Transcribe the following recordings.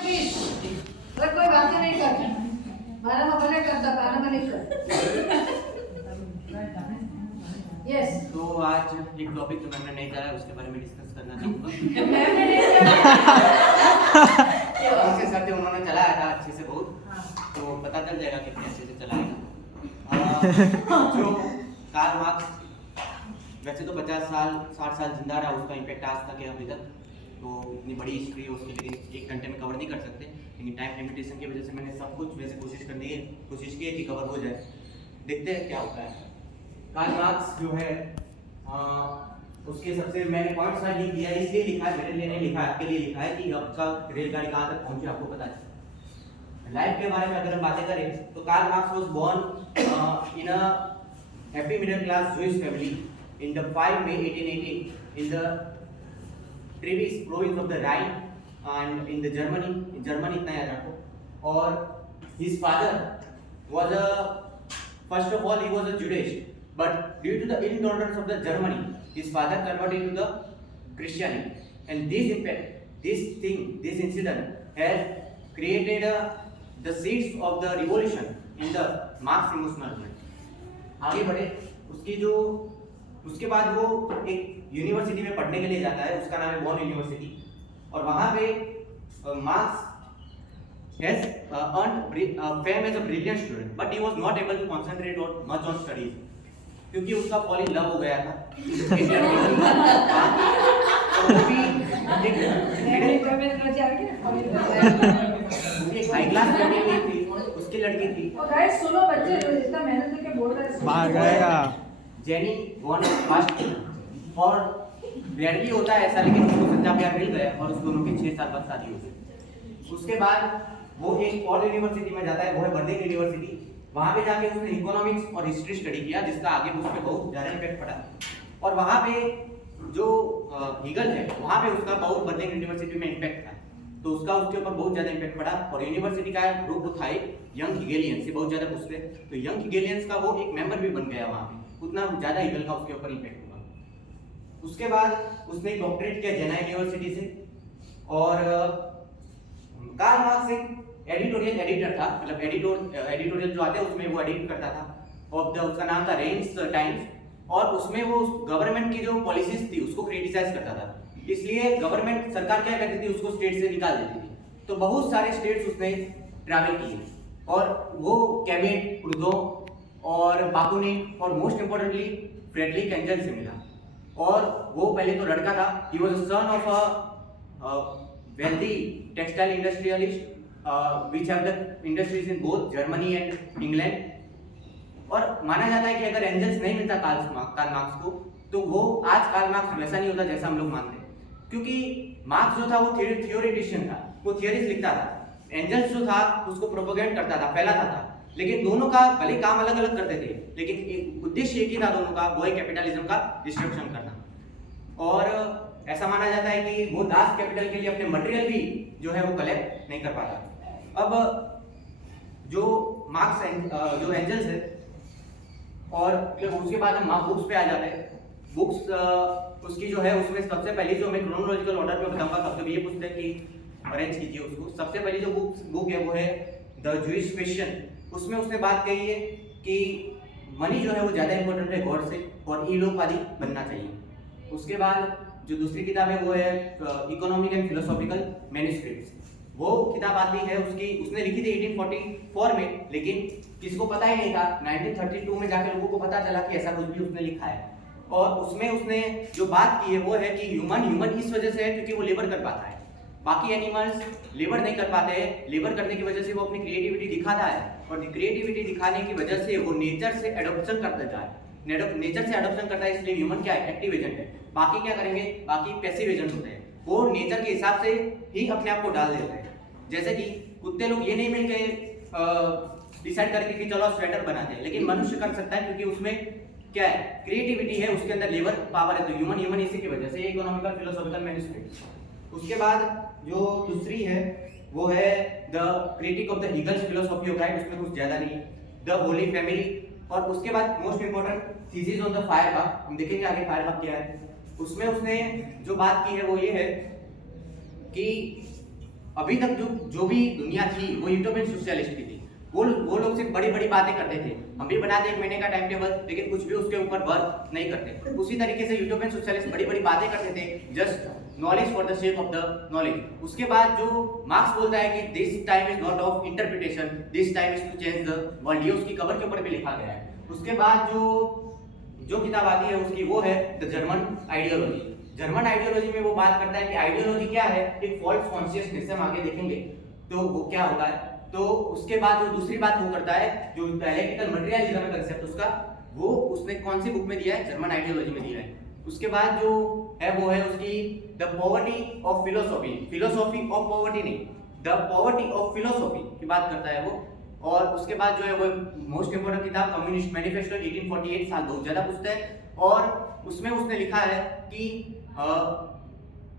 Please अगर कोई बातें नहीं करता मारा में भले करता कान में नहीं कर यस तो आज एक टॉपिक जो मैंने नहीं चला है उसके बारे में डिस्कस करना चाहूँगा। मैंने नहीं किया उनसे सर थे उन्होंने चलाया था अच्छे से बहुत, तो पता चल जाएगा कितने अच्छे से चलाएगा। जो कार्ल मार्क्स वैसे तो 50 साल 60 साल जिंदा रहा, उसका इम्पैक्ट आज तक है अभी तक, तो इतनी बड़ी हिस्ट्री है उसकी, लेकिन एक घंटे में कवर नहीं कर सकते, लेकिन टाइम लिमिटेशन की वजह से मैंने सब कुछ वैसे कोशिश की है कि कवर हो जाए। देखते हैं क्या होता है। कार्ल मार्क्स जो है उसके सबसे मैंने पॉइंट्स लिख दिया, इसलिए लिखा है, मेरे लिए नहीं लिखा है, आपके लिए लिखा है कि आपका रेलगाड़ी कहाँ तक पहुंची आपको पता है। लाइफ के बारे में अगर हम बातें करें तो Karl Marx was born in a happy middle class Jewish family in the 5 May 1880 in the Treves province of the Rhine and in the Germany इतना याद रखो। और his father was a first of all he was a Jewish, but due to the intolerance of the Germany his father converted to the Christianity, and this incident has created the seeds of the revolution in the Marx emotional movement। आगे बढ़े उसके बाद वो एक university में पढ़ने के लिए जाता है, उसका नाम है बॉन यूनिवर्सिटी, और वहाँ पे marks has earned fame as a brilliant student, but he was not able to concentrate much on studies, क्योंकि उसका फॉल इन लव हो गया था एक हाई क्लास फैमिली थी, उसकी लड़की थी। गाइस सुनो बच्चे, इतना मेहनत करके बोल रहे हैं मार गएगा। जेनी वॉन फास्ट, और रेयरली होता है ऐसा, लेकिन उसको सच्चा प्यार मिल गया और उस दोनों की 6 साल बाद शादी हो गई। उसके बाद वो एक और यूनिवर्सिटी में जाता है, वो है बर्लिन यूनिवर्सिटी। वहाँ पे जाके उसने इकोनॉमिक्स और हिस्ट्री स्टडी किया, जिसका आगे उस पर बहुत ज़्यादा इम्पैक्ट पड़ा। और वहाँ पे जो हीगल है, वहाँ पे उसका बहुत बर्लिन यूनिवर्सिटी में इम्पैक्ट था, तो उसका उसके ऊपर बहुत ज़्यादा इम्पैक्ट पड़ा। और यूनिवर्सिटी का ग्रुप था एक यंग हिगेलियंस, से बहुत ज़्यादा पूछते, तो यंग हिगेलियंस का वो एक मेंबर भी बन गया वहाँ पे, उतना ज़्यादा हीगल का उसके ऊपर इम्पैक्ट हुआ। उसके बाद उसने डॉक्टरेट किया जेना यूनिवर्सिटी से। और कार्ल मार्क्स एक एडिटोरियल एडिटर था, मतलब एडिटोरियल जो आते हैं उसमें वो एडिट करता था, और उसका नाम था रेंस टाइम्स, और उसमें वो गवर्नमेंट की जो पॉलिसीज थी उसको क्रिटिसाइज करता था। इसलिए गवर्नमेंट सरकार क्या करती थी, उसको स्टेट से निकाल देती थी। तो बहुत सारे स्टेट्स उसने ट्रैवल किए, और वो कैबिनेट प्रूदो और बाकुनिन और मोस्ट इंपोर्टेंटली फ्रेडरिक एंजल से मिला। और वो पहले तो लड़का था, he was a son of a wealthy textile industrialist which have the industries in both Germany and England। और माना जाता है कि अगर एंजल्स नहीं मिलता कार्ल मार्क्स को, तो वो आज कार्ल मार्क्स वैसा नहीं होता जैसा हम लोग मानते हैं, क्योंकि मार्क्स जो था वो थियोरिटिशियन था, वो थियरीज लिखता था। एंजल्स जो था उसको प्रोपोगेंड करता था, फैलाता था, लेकिन दोनों का भले काम अलग अलग करते थे, लेकिन एक उद्देश्य एक ही था दोनों का, वो है कैपिटलिज्म का डिस्ट्रक्शन करना। और ऐसा माना जाता है कि वो दास कैपिटल के लिए अपने मटेरियल भी जो है वो कलेक्ट नहीं कर पाता। अब जो मार्क्स जो एंजल्स है, और फिर उसके बाद हम बुक्स पे आ जाते हैं। बुक्स उसकी जो है उसमें सबसे पहले जो मैं क्रोनोलॉजिकल ऑर्डर में बताऊंगा, कभी ये पूछते हैं कि अरेंज कीजिए उसको। सबसे पहले जो बुक है वो है द जूइश क्वेश्चन। उसमें उसने बात कही है कि मनी जो है वो ज़्यादा इंपॉर्टेंट है गॉड से, और ईलोपादी बनना चाहिए। उसके बाद जो दूसरी किताब है वो है इकोनॉमिक एंड फिलोसॉफिकल मैन्युस्क्रिप्ट्स। वो किताब आती है उसने लिखी थी 1844 में, लेकिन किसको पता ही नहीं था। 1932 में जाकर लोगों को पता चला कि ऐसा कुछ भी उसने लिखा है। और उसमें उसने जो बात की है वो है कि ह्यूमन इस वजह से है क्योंकि वो लेबर कर पाता है, बाकी एनिमल्स लेबर नहीं कर पाते हैं। लेबर करने की वजह से वो अपनी क्रिएटिविटी दिखाता है, और क्रिएटिविटी दिखाने की वजह से वो नेचर से एडॉप्शन करता है, नेचर से एडॉप्शन करता है। इसलिए ह्यूमन क्या है, एक्टिव एजेंट है। बाकी क्या करेंगे, बाकी पैसिव एजेंट होते हैं, वो नेचर के हिसाब से ही अपने आप को डाल देते हैं। जैसे कि कुत्ते लोग ये नहीं मिलके डिसाइड करके कि चलो स्वेटर बनाते हैं, लेकिन मनुष्य कर सकता है क्योंकि उसमें क्या है, क्रिएटिविटी है, उसके अंदर लेबर पावर है। तो ह्यूमन इसी की वजह से इकोनॉमिकल फिलोसॉफिकल मैन्युस्क्रिप्ट। उसके बाद जो दूसरी है वो है the critique of the Hegel's philosophy of right. उसमें कुछ ज्यादा नहीं, द होली फैमिली। और उसके बाद most important thesis on the Feuerbach. हम देखेंगे आगे फायरबाख क्या है। उसमें उसने जो बात की है वो ये है कि अभी तक जो भी दुनिया थी वो यूटोपियन सोशलिस्ट की थी। वो लोग सिर्फ बड़ी बड़ी बातें करते थे, हम भी बनाते एक महीने का टाइम टेबल, लेकिन कुछ भी उसके ऊपर वर्क नहीं करते। उसी तरीके से यूटोपियन सोशलिस्ट बड़ी बड़ी बातें करते थे, just knowledge for the sake of the knowledge. उसके बाद जो मार्क्स बोलता है कि this time is not of interpretation, this time is to change the world, ये उसकी कवर के ऊपर भी लिखा गया है। उसके बाद जो किताब आती है उसकी वो है the German ideology. German ideology में वो बात करता है कि आइडियोलॉजी क्या है, एक फॉल्स कॉन्शियसनेस, हम आगे देखेंगे तो वो क्या होता है। तो उसके बाद जो दूसरी बात वो करता है, जो डायलेक्टिकल मटेरियलिज्म है कंसेप्ट उसका, वो उसने कौन सी बुक में दिया है, जर्मन आइडियोलॉजी में दिया है। उसके बाद जो है वो है उसकी the poverty of philosophy, philosophy of poverty नहीं, द पॉवर्टी ऑफ फिलोसॉफी की बात करता है वो। और उसके बाद जो है वो मोस्ट इंपोर्टेंट किताब कम्युनिस्ट मैनिफेस्टो 1848, साल बहुत ज्यादा पूछता है, और उसमें उसने लिखा है कि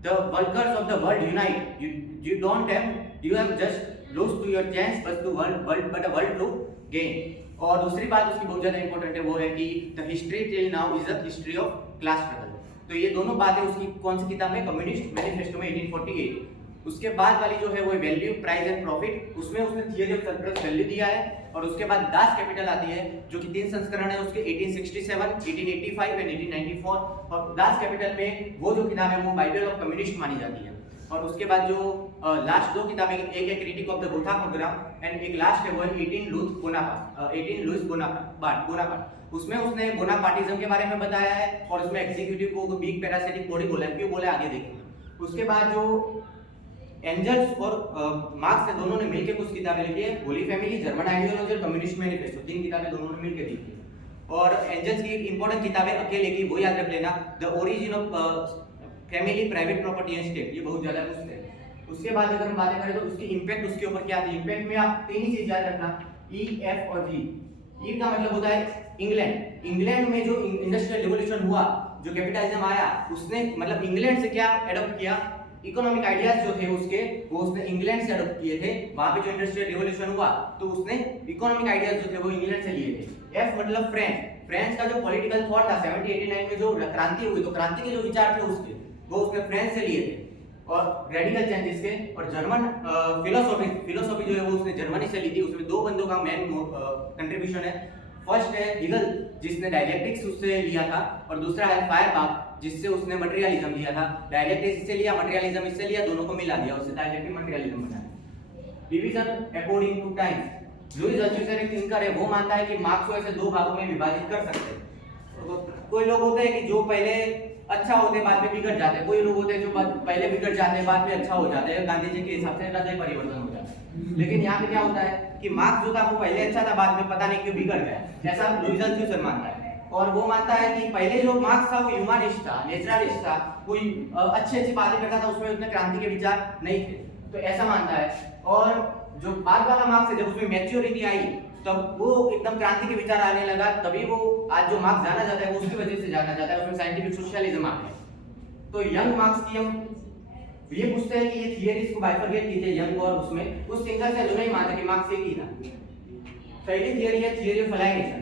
the workers of the world unite, you don't have, you have just lose to your chance but a world to gain। और दूसरी बात उसकी बहुत ज्यादा इंपॉर्टेंट है, वो है कि the history till now is a history of class struggle। तो ये दोनों बातें उसकी कौन सी किताब में, कम्युनिस्ट मैनिफेस्टो में 1848। उसके बाद वाली जो है वो वैल्यू प्राइस एंड प्रॉफिट, उसमें उसने थियरी ऑफ सरप्लस वैल्यू दिया है। और उसके बाद दास कैपिटल आती है जो कि 3 संस्करण है उसके, 1867, 1885 एंड 1894। और दास कैपिटल में वो जो किताब है वो बाइबल ऑफ कम्युनिस्ट मानी जाती है। और उसके बाद जो लास्ट 2 किताबें, एक है critique of the Gotha programme and एक लास्ट है वो 18 लुइस बोनापार्ट। उसमें उसने बोनापार्टिज्म के बारे में बताया है और उसमें एग्जीक्यूटिव को बिग पैरासिटिक बॉडी बोला है, क्यों बोला आगे देखेंगे। उसके बाद जो एंजल्स और मार्क्स ने दोनों ने मिलकर कुछ किताबें लिखी है, होली फैमिली, जर्मन आइडियोलॉजी और कम्युनिस्ट मैनिफेस्टो, 3 किताबें दोनों ने मिलकर लिखी है। और एंजल्स की एक इंपॉर्टेंट किताब है अकेले की, वो याद रख लेना, the origin of family, private property and state, ये बहुत ज्यादा पूछते हैं। उसके बाद अगर हम बातें करें तो उसकी इंपैक्ट उसके ऊपर क्या थी, इंपैक्ट में आप 3 ही चीज याद रखना, ई, एफ और जी। ई का मतलब होता है इंग्लैंड। इंग्लैंड में जो इंडस्ट्रियल रिवॉल्यूशन हुआ, जो कैपिटलिज्म आया, उसने मतलब इंग्लैंड से क्या एडॉप्ट किया, इकोनॉमिक आइडियाज जो थे उसके, वो उसने इंग्लैंड से अडॉप्ट किए थे। वहां पे जो इंडस्ट्रियल रिवॉल्यूशन हुआ तो उसने इकोनॉमिक आइडियाज जो थे वो इंग्लैंड से लिए थे। एफ मतलब फ्रेंच का जो पॉलिटिकल थॉट था 1789 में जो क्रांति हुई, तो क्रांति के जो विचार थे उसके, वो उसने फ्रेंच से लिए थे। और रेडिकल चेंजेस के, और जर्मन फिलोसॉफी जो है वो उसने जर्मनी से ली थी। उसमें 2 बंदों का मेन कंट्रीब्यूशन है। फर्स्ट है हिगल जिसने डायलेक्टिक्स उससे लिया था, और दूसरा है फायरबाख जिससे उसने मटेरियलिज्म लिया था। डायलेक्टिक्स इससे लिया, मटेरियलिज्म इससे लिया, दोनों को मिला दिया, उससे डायलेक्टिक मटेरियलिज्म बनाया। Division according to time, Louis Althusser एक थिंकर है, वो मानता है कि मार्क्स को ऐसे 2 भागों में विभाजित कर सकते हैं। तो कोई लोग होते हैं कि जो पहले अच्छा होते हैं बाद में बिगड़ जाते हैं, कोई लोग होते हैं जो पहले बिगड़ जाते हैं बाद में अच्छा हो जाते हैं। गांधी जी के हिसाब से हृदय परिवर्तन हो जाता है। लेकिन यहाँ पे क्या होता है कि मार्क्स जो था वो पहले अच्छा था, बाद में पता नहीं क्यों बिगड़ गया, ऐसा लुईस अल्थुसर मानता है। और वो मानता है कि पहले जो मार्क्स था वो ह्यूमनिस्ट था, नेचुरलिस्ट था, कोई अच्छी बातें करता था, उसमें उतने क्रांति के विचार नहीं थे, तो ऐसा मानता है। और जो बाद वाला मार्क्स है, जब उसमें मैच्योरिटी आई तब वो एकदम क्रांति के विचार आने लगा, तभी वो आज जो मार्क्स जाना जाता है वो उसकी वजह से जाना जाता है, उसमें साइंटिफिक सोशलिज्म आ गया। तो यंग मार्क्स की हम ये पूछते हैं कि ये थियरीज को बाइफरकेट कीजिए, यंग और उसमें उस थिंकर से जो नहीं मानते कि मार्क्स एक ही था। पहली थियरी है थियरी ऑफ अलाइनेशन।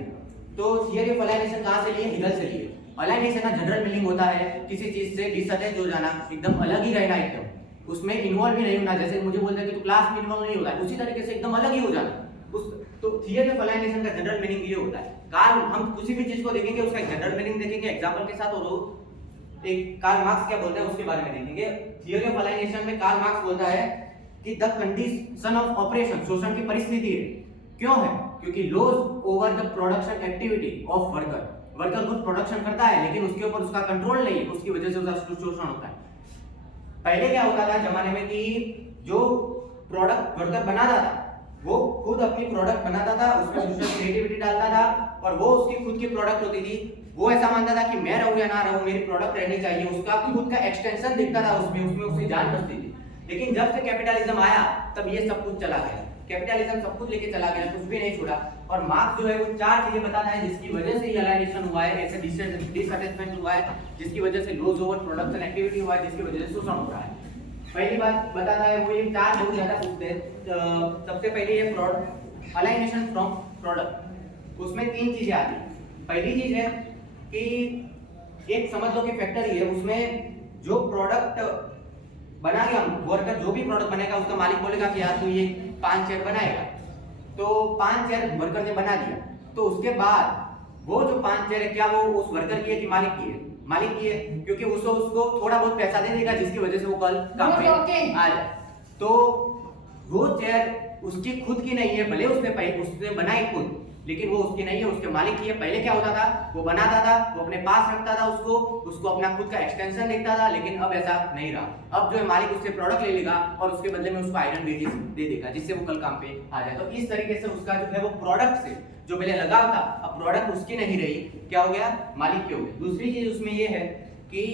तो थियरी ऑफ अलाइनेशन कहां से लिए, हिगल से लिए। अलाइनेशन का जनरल मीनिंग होता है किसी चीज से डिसअटैच हो जाना, एकदम अलग ही रहना, एकदम उसमें इन्वॉल्व ही नहीं होना। जैसे मुझे बोलते हैं कि तू क्लास में इन्वॉल्व नहीं होता है, उसी तरीके से एकदम अलग ही हो जाना उस। तो थियरी ऑफ अलाइनेशन का जनरल मीनिंग ये होता है। कार्ल, हम किसी भी चीज को देखेंगे उसका जनरल मीनिंग देखेंगे एग्जांपल के साथ, और एक कार्ल मार्क्स क्या बोलता है उसके बारे में देखेंगे। थियरी ऑफ अलाइनेशन में कार्ल मार्क्स बोलता है कि द कंडीशन ऑफ ऑपरेशन, शोषण की परिस्थिति है। क्यों है? क्योंकि laws over the production activity of worker, worker खुद प्रोडक्शन करता है लेकिन उसके ऊपर उसका कंट्रोल नहीं है, उसकी वजह से उसका शोषण होता है। पहले क्या होता था जमाने में कि जो प्रोडक्ट वर्कर बनाता था वो खुद अपनी प्रोडक्ट बनाता था, उसमें सोशल क्रिएटिविटी डालता था और वो उसकी खुद की प्रोडक्ट होती थी। वो ऐसा मानता था कि मैं रहूं या ना रहूं मेरी प्रोडक्ट रहनी चाहिए, उसका खुद का एक्सटेंशन दिखता था उसमें उसकी जान बचती थी। लेकिन जब से कैपिटलिज्म आया तब ये सब कुछ चला गया, कैपिटलिज्म सब कुछ लेके चला गया, कुछ भी नहीं छोड़ा। और मार्क्स जो है वो 4 चीजें बताता है जिसकी वजह से ये अलाइनेशन हुआ है, ऐसे डिसअटैचमेंट हुआ है, जिसकी वजह से लॉस ओवर प्रोडक्शन एक्टिविटी हुआ है, जिसकी वजह से शोषण हो रहा है। पहली बात बताता है वो ये 4 बहुत ज्यादा पूछते हैं। सबसे पहले ये प्रोडक्ट अलाइनेशन फ्रॉम प्रोडक्ट, उसमें 3 चीजें आती हैं। पहली चीज है कि एक समझ लो कि फैक्ट्री है, उसमें जो प्रोडक्ट बना गया, वर्कर जो भी प्रोडक्ट बनेगा उसका मालिक बोलेगा कि यार तू ये 5 चेयर बनाएगा, तो 5 चेयर वर्कर ने बना दिया, तो उसके बाद वो जो 5 चेयर है क्या वो उस वर्कर की है कि मालिक की है? मालिक की है, क्योंकि उसको थोड़ा बहुत पैसा दे देगा जिसकी वजह से वो कल काम पे आ जाए। तो वो चेयर उसकी खुद की नहीं है, भले उसने बनाई खुद, लेकिन वो उसकी नहीं है, उसके मालिक की है। पहले क्या होता था, वो बनाता था, वो अपने पास रखता था, उसको अपना खुद का एक्सटेंशन देखता था, लेकिन अब ऐसा नहीं रहा। अब जो है मालिक उससे प्रोडक्ट ले लेगा और उसके बदले में उसको आयरन वेजेस दे देगा, जिससे वो कल काम पे आ जाए। तो इस तरीके से उसका जो है वो प्रोडक्ट से जो पहले लगाव था, अब प्रोडक्ट उसकी नहीं रही, क्या हो गया, मालिक की हो गई। दूसरी चीज उसमें ये है कि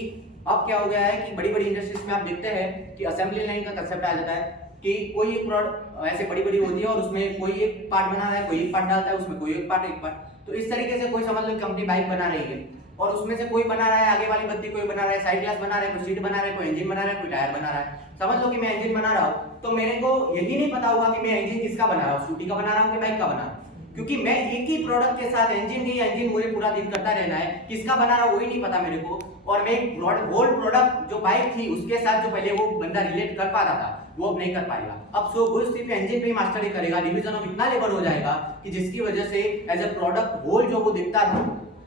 अब क्या हो गया है कि बड़ी बड़ी इंडस्ट्रीज में आप देखते हैं कि असेंबली लाइन का कंसेप्ट आ जाता है कि कोई एक प्रोडक्ट ऐसे बड़ी बड़ी होती है और उसमें कोई एक पार्ट बना रहा है, कोई एक पार्ट डालता है, उसमें कोई एक पार्ट। तो इस तरीके से कोई समझ लो कंपनी बाइक बना रही है और उसमें से कोई बना रहा है आगे वाली बत्ती, कोई बना रहा है साइड ग्लास बना रहा है, कोई सीट बना रहा है, कोई इंजन बना रहा है, कोई टायर बना रहा है। समझ लो कि मैं इंजन बना रहा हूँ, तो मेरे को यही नहीं पता होगा कि मैं इंजन किसका बना रहा हूँ, स्कूटी का बना रहा हूँ कि बाइक का बना रहा हूँ, क्योंकि मैं एक ही प्रोडक्ट के साथ इंजन की या इंजन मुझे पूरा दिन करता रहना है, किसका बना रहा वही नहीं पता मेरे को। और मैं एक होल प्रोडक्ट जो बाइक थी उसके साथ जो पहले वो बंदा रिलेट कर पा रहा था वो अब नहीं कर पाएगा। अब सो वो सिर्फ इंजन पे ही मास्टरी करेगा, डिवीजन ऑफ इतना लेबर हो जाएगा कि जिसकी वजह से एज अ प्रोडक्ट होल जो वो दिखता था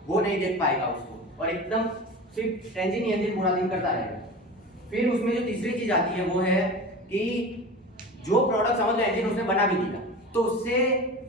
वो नहीं देख पाएगा उसको, और एकदम सिर्फ इंजन पूरा दिन करता रहेगा। फिर उसमें जो तीसरी चीज आती है वो है कि जो प्रोडक्ट समझ लो इंजन उसने बना भी दिया, तो उससे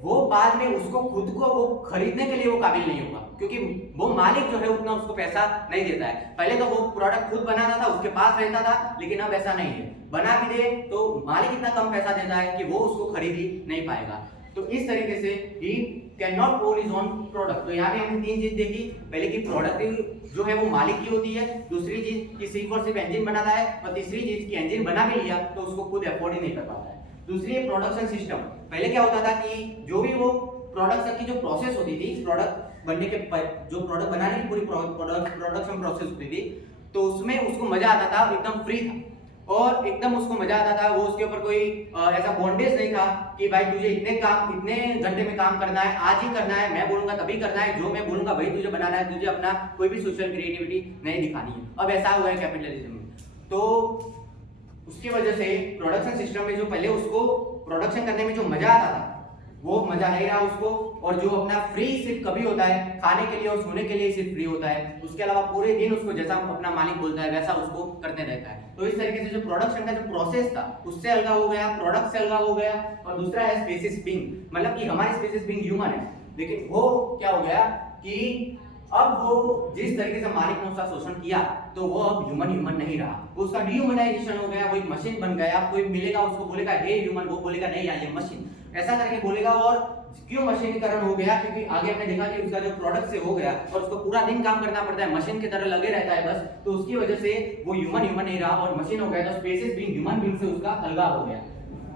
वो बाद में उसको खुद को वो खरीदने के लिए वो काबिल नहीं होगा, क्योंकि वो मालिक जो है उतना उसको पैसा नहीं देता है। पहले तो वो प्रोडक्ट खुद बनाता था, उसके पास रहता था, लेकिन अब ऐसा नहीं है, बना भी दे तो मालिक इतना कम पैसा देता है कि वो उसको खरीद ही नहीं पाएगा। तो इस तरीके से he can not own his own product. तो यहाँ पे हमने 3 चीज देखी, पहले की प्रोडक्ट जो है वो मालिक की होती है, दूसरी चीज कि सिर्फ और सिर्फ इंजन बनाता है, और तीसरी चीज कि इंजन बना भी लिया तो उसको खुद अफोर्ड ही नहीं कर पाता है। दूसरी है प्रोडक्शन सिस्टम। पहले क्या होता था कि जो भी वो प्रोडक्शन की जो प्रोसेस होती थी, प्रोडक्ट बनने के जो प्रोडक्ट बनाने की पूरी प्रोडक्शन प्रोसेस होती थी, तो उसमें उसको मजा आता था, एकदम फ्री था और एकदम उसको मजा आता था। वो उसके ऊपर कोई ऐसा बॉन्डेज नहीं था कि भाई तुझे इतने घंटे में काम करना है, आज ही करना है, मैं बोलूंगा तभी करना है, जो मैं बोलूंगा वही तुझे बनाना है, तुझे अपना कोई भी सोशल क्रिएटिविटी नहीं दिखानी है। अब ऐसा हुआ है कैपिटलिज्म में, तो उसकी वजह से प्रोडक्शन सिस्टम में जो पहले उसको प्रोडक्शन करने में जो मजा आता था वो मजा नहीं रहा उसको, और जो अपना फ्री सिर्फ कभी होता है खाने के लिए और सोने के लिए सिर्फ फ्री होता है, उसके अलावा पूरे दिन उसको जैसा अपना मालिक बोलता है वैसा उसको करते रहता है। तो इस तरीके से जो प्रोडक्शन का जो प्रोसेस था उससे अलग हो गया, प्रोडक्ट से अलग हो गया। और दूसरा है स्पीशीज बीइंग, मतलब कि हमारी स्पीशीज बीइंग ह्यूमन है, लेकिन वो क्या हो गया कि अब वो जिस तरीके से मालिक ने उसका शोषण किया तो वो अब ह्यूमन नहीं रहा, वो उसका डिह्यूमनाइजेशन हो गया, वो एक मशीन बन गया। कोई मिलेगा उसको बोलेगा हे ह्यूमन, वो बोलेगा नहीं यार ये मशीन, ऐसा करके बोलेगा। और क्यों मशीनीकरण हो गया, क्योंकि आगे हमने देखा कि उसका जो प्रोडक्ट से हो गया और उसको पूरा दिन काम करना पड़ता है, मशीन की तरह लगे रहता है बस, तो उसकी वजह से वो ह्यूमन नहीं रहा और मशीन हो गया। तो स्पीशीज बीइंग ह्यूमन बीइंग से उसका अलगाव हो गया।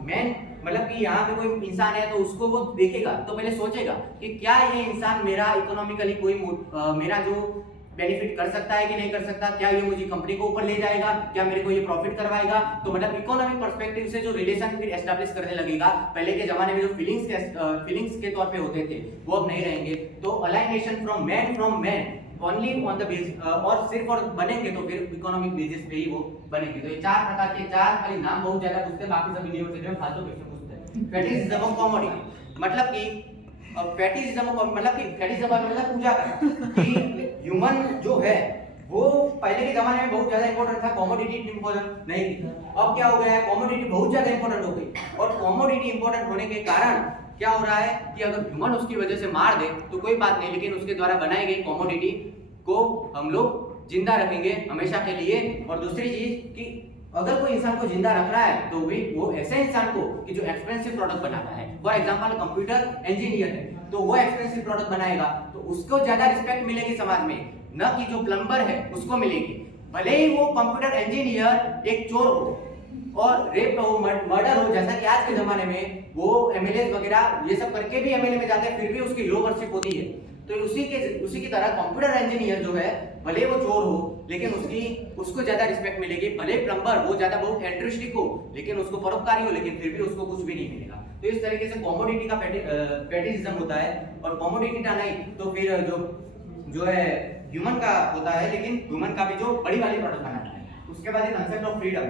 मैं मतलब कि यहाँ पे कोई इंसान है तो उसको वो देखेगा तो पहले सोचेगा कि क्या ये इंसान मेरा इकोनॉमिकली कोई मेरा जो बेनिफिट कर सकता है कि नहीं कर सकता, क्या ये मुझे कंपनी को ऊपर ले जाएगा, क्या मेरे को ये प्रॉफिट करवाएगा। तो मतलब इकोनॉमिक पर्सपेक्टिव से जो रिलेशन फिर एस्टैब्लिश करने लगेगा। पहले के जमाने में जो फीलिंग्स के तौर पे होते थे वो अब नहीं रहेंगे। तो alienation from man only on the base, और सिर्फ और बनेंगे तो फिर इकोनॉमिक बेसिस पे ही वो बनेंगे। तो ये 4 प्रकार के, 4 खाली नाम बहुत ज्यादा पूछते हैं, बाकी सब यूनिवर्सिटी में फालतू क्वेश्चन पूछते हैं। फेटिशिज्म ऑफ कमोडिटी, मतलब कि फेटिशिज्म मतलब कि फेटिशिज्म मतलब पूजा करना कि ह्यूमन जो है वो पहले के जमाने में बहुत ज्यादा इंपॉर्टेंट था, कमोडिटी इंपॉर्टेंट नहीं थी। अब क्या हो गया है, कमोडिटी बहुत ज्यादा इंपॉर्टेंट हो गई, और कमोडिटी इंपॉर्टेंट होने के कारण क्या हो रहा है कि अगर ह्यूमन उसकी वजह से मार दे तो कोई बात नहीं, लेकिन उसके द्वारा बनाई गई कमोडिटी को हम लोग जिंदा रखेंगे हमेशा के लिए। और दूसरी चीज कि अगर कोई इंसान को जिंदा रख रहा है तो भी वो ऐसे इंसान को कि जो एक्सपेंसिव प्रोडक्ट बनाता है, फॉर एग्जांपल कंप्यूटर इंजीनियर है तो वो एक्सपेंसिव प्रोडक्ट बनाएगा तो उसको ज्यादा रिस्पेक्ट मिलेगी समाज में, न कि जो प्लम्बर है उसको मिलेगी। भले ही वो कंप्यूटर इंजीनियर एक चोर हो और रेप हो, मर्डर हो, जैसा कि आज के जमाने में वो एमएलए वगैरह ये सब करके भी एमएलए में जाते हैं, फिर भी उसकी लो वर्शिप होती है। तो उसी की तरह कंप्यूटर इंजीनियर जो है भले वो चोर हो लेकिन उसको ज्यादा रिस्पेक्ट मिलेगी। भले प्लम्बर वो ज्यादा बहुत एंट्रिस्टिक हो लेकिन उसको परोपकारी हो, लेकिन फिर भी उसको कुछ भी नहीं मिलेगा। तो इस तरीके से कमोडिटी का फेटिशिज्म होता है, और कमोडिटी का नहीं तो फिर जो है ह्यूमन का होता है, लेकिन ह्यूमन का भी जो बड़ी वाली प्रोडक्ट बनाता है। उसके बाद कंसेप्ट ऑफ फ्रीडम,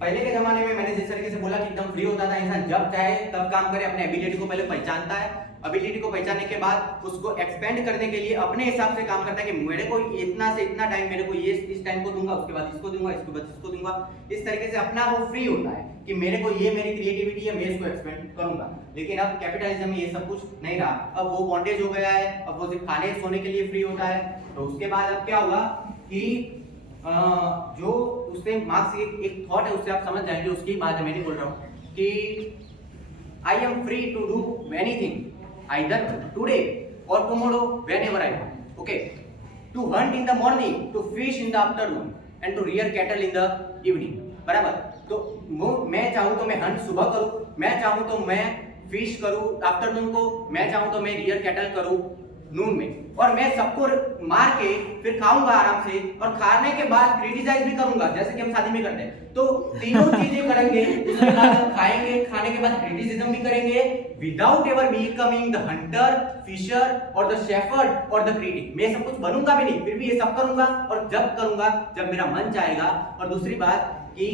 पहले के जमाने में मैंने जिस तरीके से बोला कि एकदम फ्री होता था, इंसान जब चाहे तब काम करे, अपने एबिलिटी को पहले पहचानता है, एबिलिटी को पहचानने के बाद उसको एक्सपेंड करने के लिए अपने हिसाब से काम करता है कि मेरे को इतना से इतना टाइम, मेरे को ये इस टाइम को दूंगा, उसके बाद इसको दूंगा, इसके बाद इसको दूंगा। इस तरीके से अपना वो फ्री होता है कि मेरे को ये मेरी क्रिएटिविटी है, मैं इसको एक्सपेंड करूंगा। लेकिन अब कैपिटलिज्म में ये सब कुछ नहीं रहा, अब वो बॉन्डेज हो गया है, अब वो सिर्फ खाने सोने के लिए फ्री होता है। तो उसके बाद अब क्या होगा कि जो उसने मार्क्स एक थॉट है उससे आप समझ जाएंगे, उसकी बात है, मैं नहीं बोल रहा हूँ कि I am free to do anything either today or tomorrow whenever I want. Okay, to hunt in the morning, to fish in the afternoon and to rear cattle in the evening. बराबर। तो मैं चाहूँ तो मैं Hunt सुबह करूँ, मैं चाहूँ तो मैं फिश करूँ आफ्टरनून को, मैं चाहूँ तो मैं रियर कैटल करूँ नून में, और मैं सबको मार के फिर खाऊंगा आराम से, और खाने के बाद क्रिटिसाइज भी करूंगा जैसे कि हम शादी में करते हैं। तो तीनों चीजें करेंगे, उसके बाद हम खाएंगे, खाने के बाद क्रिटिसिज्म भी करेंगे, without ever becoming the hunter, fisher और द शेफर्ड और द क्रिटिक। मैं सब कुछ बनूंगा भी नहीं, फिर भी ये सब करूंगा, और जब करूंगा जब मेरा मन चाहेगा। और दूसरी बात कि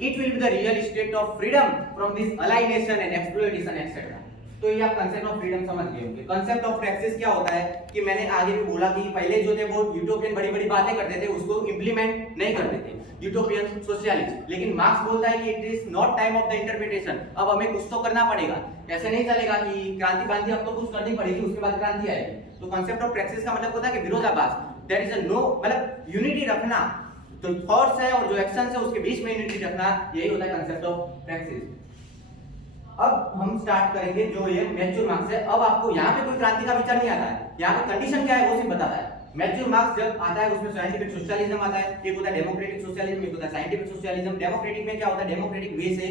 it will be the real estate of freedom from this alienation and exploitation etcetera. तो ये आप कंसेप्ट ऑफ फ्रीडम समझ गए होंगे। कंसेप्ट ऑफ प्रैक्टिस क्या होता है कि मैंने आगे भी बोला कि पहले जो थे वो यूटोपियन बड़ी बड़ी बातें करते थे, उसको इंप्लीमेंट नहीं करते थे, यूटोपियन सोशलिज्म। लेकिन मार्क्स बोलता है कि it is not time of the interpretation, अब हमें कुछ तो करना पड़ेगा, ऐसे नहीं चलेगा कि क्रांति बांधी अब तो कुछ करनी पड़ेगी उसके बाद क्रांति आएगी। तो कंसेप्ट ऑफ प्रैक्टिस का मतलब होता है कि विरोधाभास, देयर इज अ नो, मतलब यूनिटी रखना, जो थॉट्स है और जो एक्शंस है उसके बीच में यूनिटी रखना, यही होता है कंसेप्ट ऑफ प्रैक्टिस। अब हम स्टार्ट करेंगे जो ये मैच्योर मार्क्स है। अब आपको यहाँ पे कोई क्रांति का विचार नहीं आता है, यहाँ पे कंडीशन क्या है वो सिर्फ बताता है। मैच्योर मार्क्स जब आता है उसमें साइंटिफिक सोशलिज्म आता है, एक होता है डेमोक्रेटिक सोशलिज्म, एक होता है साइंटिफिक सोशलिज्म। डेमोक्रेटिक में क्या होता है, डेमोक्रेटिक वे से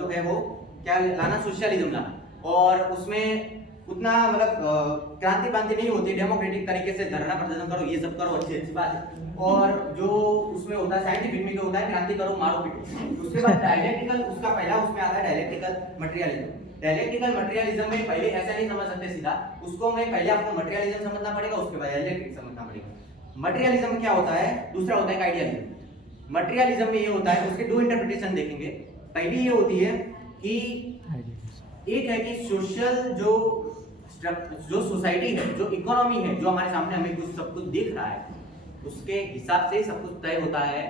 जो है वो क्या लाना, सोशलिज्म लाना, और उसमें उतना मतलब क्रांति बांति नहीं होती, डेमोक्रेटिक तरीके से धरना प्रदर्शन करो, ये सब करो, अच्छी अच्छी बात है। और जो उसमें होता है साइंटिफिक में क्या होता है, क्रांति करो, मारो पीटो। उसके बाद डायलेक्टिकल, उसका पहला उसमें आता है डायलेक्टिकल मटेरियलिज्म। डायलेक्टिकल मटेरियलिज्म में पहले ऐसा नहीं समझ सकते सीधा, उसको मैं पहले आपको मटेरियलिज्म समझना पड़ेगा, उसके बाद डायलेक्टिक समझना पड़ेगा। मटेरियलिज्म में क्या होता है, दूसरा होता है आइडियलिज्म। मटेरियलिज्म में ये होता है, उसके दो इंटरप्रिटेशन देखेंगे। पहली ये होती है कि एक है कि सोशल जो सोसाइटी है, जो इकोनॉमी है, जो हमारे सामने हमें कुछ सब कुछ दिख रहा है, उसके हिसाब से सब कुछ तय होता है,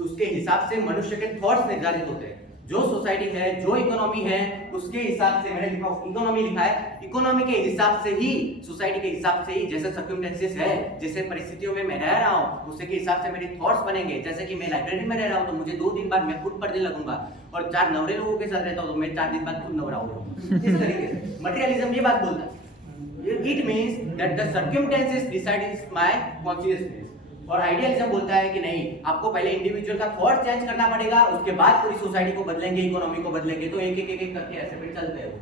उसके हिसाब से मनुष्य के थॉट्स निर्धारित होते हैं। जो सोसाइटी है, जो इकोनॉमी है, उसके हिसाब से, मैंने लिखा इकोनॉमी लिखा है, इकोनॉमी के हिसाब से ही, सोसाइटी के हिसाब से ही, जैसे सर्कमस्टेंसेस है, जैसे परिस्थितियों में मैं रह रहा हूँ, उसके हिसाब से मेरे थॉट्स बनेंगे। जैसे कि मैं लाइब्रेरी में रह रहा हूँ तो मुझे 2 दिन बाद मैं खुद पढ़ने लगूंगा, और 4 नवरे लोगों के साथ रहता हूँ तो मैं 4 दिन बाद खुद नवरा हो जाऊंगा। इस तरीके से मटेरियलिज्म ये बात बोलता है, it means that the circumstances decides my consciousness. और आइडियलिज्म बोलता है कि नहीं, आपको पहले इंडिविजुअल का थॉट चेंज करना पड़ेगा, उसके बाद पूरी सोसाइटी को बदलेंगे, इकोनॉमी को बदलेंगे। तो एक एक करके ऐसे फिर चलते हैं वो।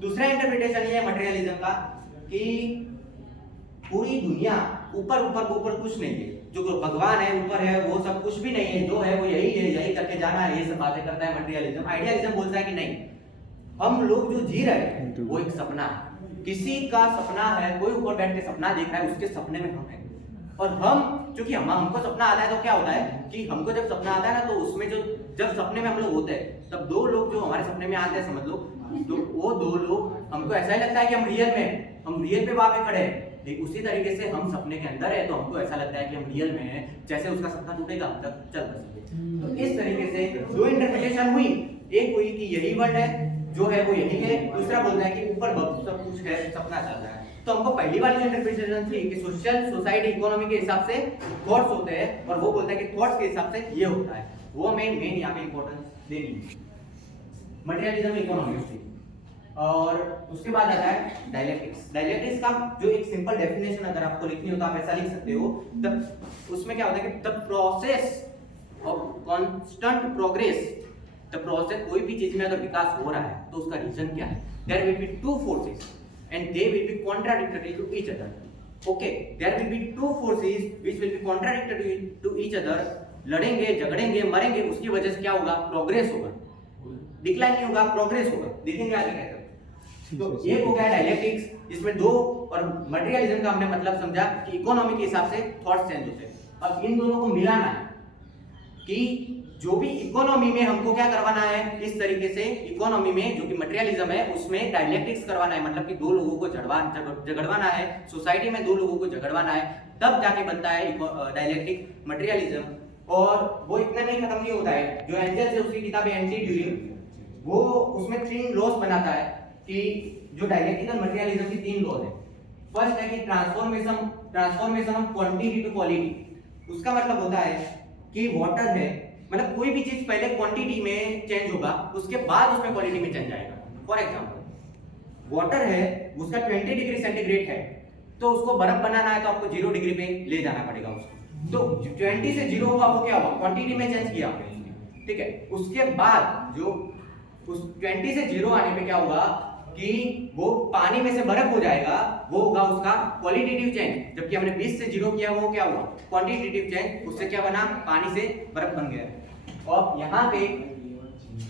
दूसरा इंटरप्रिटेशन ये है मटेरियलिज्म का कि पूरी दुनिया ऊपर कुछ नहीं है, जो भगवान है ऊपर है वो सब कुछ भी नहीं है, जो है वो यही है, यही करके जाना है, ये सब बातें करता है मटेरियलिज्म। आइडियलिज्म बोलता है कि नहीं, हम लोग जो जी रहे हैं वो एक सपना है, किसी का सपना है, कोई ऊपर बैठ के सपना देख रहा है, उसके सपने में हम हैं। और हम चूंकि हमको सपना आता है तो क्या होता है कि हमको जब सपना आता है ना, तो उसमें जो जब सपने में हम लोग होते हैं तब 2 लोग जो हमारे सपने में आते हैं, समझ लो, तो वो 2 लोग हमको ऐसा ही लगता है कि हम रियल पे वहां पे खड़े हैं। लेकिन उसी तरीके से हम सपने के अंदर है तो हमको ऐसा लगता है कि हम रियल में हैं, जैसे उसका सपना टूटेगा हम तक चल सके। तो इस तरीके से 2 इंटरप्रिटेशन हुई, एक हुई कि यही वर्ल्ड है, जो है वो यही है, दूसरा बोलता है कि ऊपर सब कुछ है, सपना चल रहा है। तो हमको पहली वाली इंटरप्रिटेशन थी कि सोशल सोसाइटी इकोनॉमी के हिसाब से थॉट्स होते हैं, और वो बोलता है कि थॉट्स के हिसाब से ये होता है, वो मेन यहाँ पे इंपॉर्टेंस देनी है मटेरियलिज्म इकोनॉमिक्स थी। और उसके बाद आता है डायलेक्टिक्स। डायलेक्टिक्स का जो एक सिंपल डेफिनेशन अगर आपको लिखनी हो तो आप ऐसा लिख सकते हो, तब उसमें क्या होता है कि the process of constant progress, the process, कोई भी चीज में अगर विकास हो रहा है तो उसका रीजन क्या है, there will be 2 forces and they will be contradictory to each other. Okay, there will be 2 forces which will be contradictory to each other. लड़ेंगे, झगड़ेंगे, मरेंगे, उसकी वजह से क्या होगा, प्रोग्रेस होगा, डिक्लाइन नहीं होगा, प्रोग्रेस होगा। देखेंगे आगे कैसे। तो एक हो गया डायलेक्टिक्स, जिसमें 2, और मटेरियलिज्म का हमने मतलब समझा कि इकोनॉमी के हिसाब से थॉट्स चेंज होते हैं। अब इन दोनों को मिलाना है कि जो भी इकोनॉमी में हमको क्या करवाना है, इस तरीके से इकोनॉमी में जो कि मटेरियलिज्म है उसमें डायलेक्टिक्स करवाना है, मतलब कि दो लोगों को झगड़वाना है, सोसाइटी में दो लोगों को झगड़वाना है, तब जाके बनता है डायलेक्टिक मटेरियलिज्म। और वो इतना नहीं खत्म नहीं होता है, जो एंजल्स है उसकी किताब है एंटी ड्यूरिंग, वो उसमें 3 लॉज बनाता है कि जो डायलेक्टिकल मटेरियलिज्म की 3 लॉज है। फर्स्ट है कि transformation of quantity to quality. उसका मतलब होता है कि वाटर है, मतलब कोई भी चीज पहले क्वांटिटी में चेंज होगा, उसके बाद उसमें क्वालिटी में चेंज आएगा। फॉर एग्जांपल वाटर है, उसका 20 डिग्री सेंटीग्रेड है, तो उसको बर्फ बनाना है तो आपको 0 डिग्री पे ले जाना पड़ेगा उसको, तो 20 से 0 हुआ, वो क्या हुआ, क्वांटिटी में चेंज किया आपने, ठीक है। उसके बाद जो उस 20 से 0 आने पे क्या होगा कि वो पानी में से बर्फ हो जाएगा, वो होगा उसका क्वालिटेटिव चेंज। जबकि हमने 20 से 0 किया, वो क्या हुआ, क्वांटिटेटिव चेंज। उससे क्या बना, पानी से बर्फ बन गया। और यहाँ पे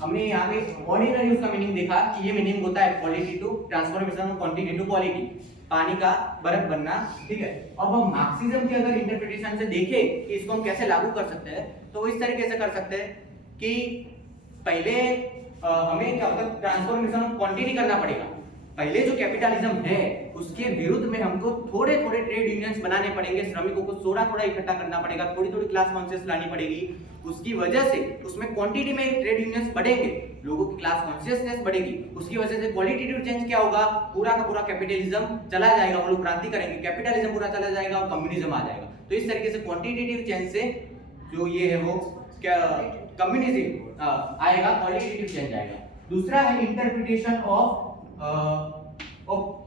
हमने यहाँ पे ऑर्डिनरी उसका मीनिंग देखा कि ये मीनिंग होता है quality to transformation of quantity to quality, पानी का बर्फ बनना, ठीक है। अब हम मार्क्सिज्म की अगर इंटरप्रिटेशन से देखें कि इसको हम कैसे लागू कर सकते हैं, तो वो इस तरीके से कर सकते हैं कि पहले हमें क्या होता है, ट्रांसफॉर्मेशन ऑफ क्वांटिटी करना पड़ेगा। पहले जो कैपिटलिज्म है उसके विरुद्ध में हमको थोड़े थोड़े ट्रेड यूनियंस बनाने पड़ेंगे, श्रमिकों को थोड़ा थोड़ा इकट्ठा करना पड़ेगा, थोड़ी थोड़ी क्लास कॉन्शियस लानी पड़ेगी। उसकी वजह से उसमें क्वांटिटी में ट्रेड यूनियंस बढ़ेंगे, लोगों की क्लास कॉन्शियसनेस बढ़ेगी, उसकी वजह से क्वालिटेटिव चेंज क्या होगा, पूरा का पूरा कैपिटलिज्म चला जाएगा, वो लोग क्रांति करेंगे, कैपिटलिज्म पूरा चला जाएगा और कम्युनिज्म आ जाएगा। तो इस तरीके से क्वांटिटेटिव चेंज से जो ये है वो क्या कम्युनिज्म आएगा, क्वालिटेटिव चेंज आएगा। दूसरा है इंटरप्रिटेशन ऑफ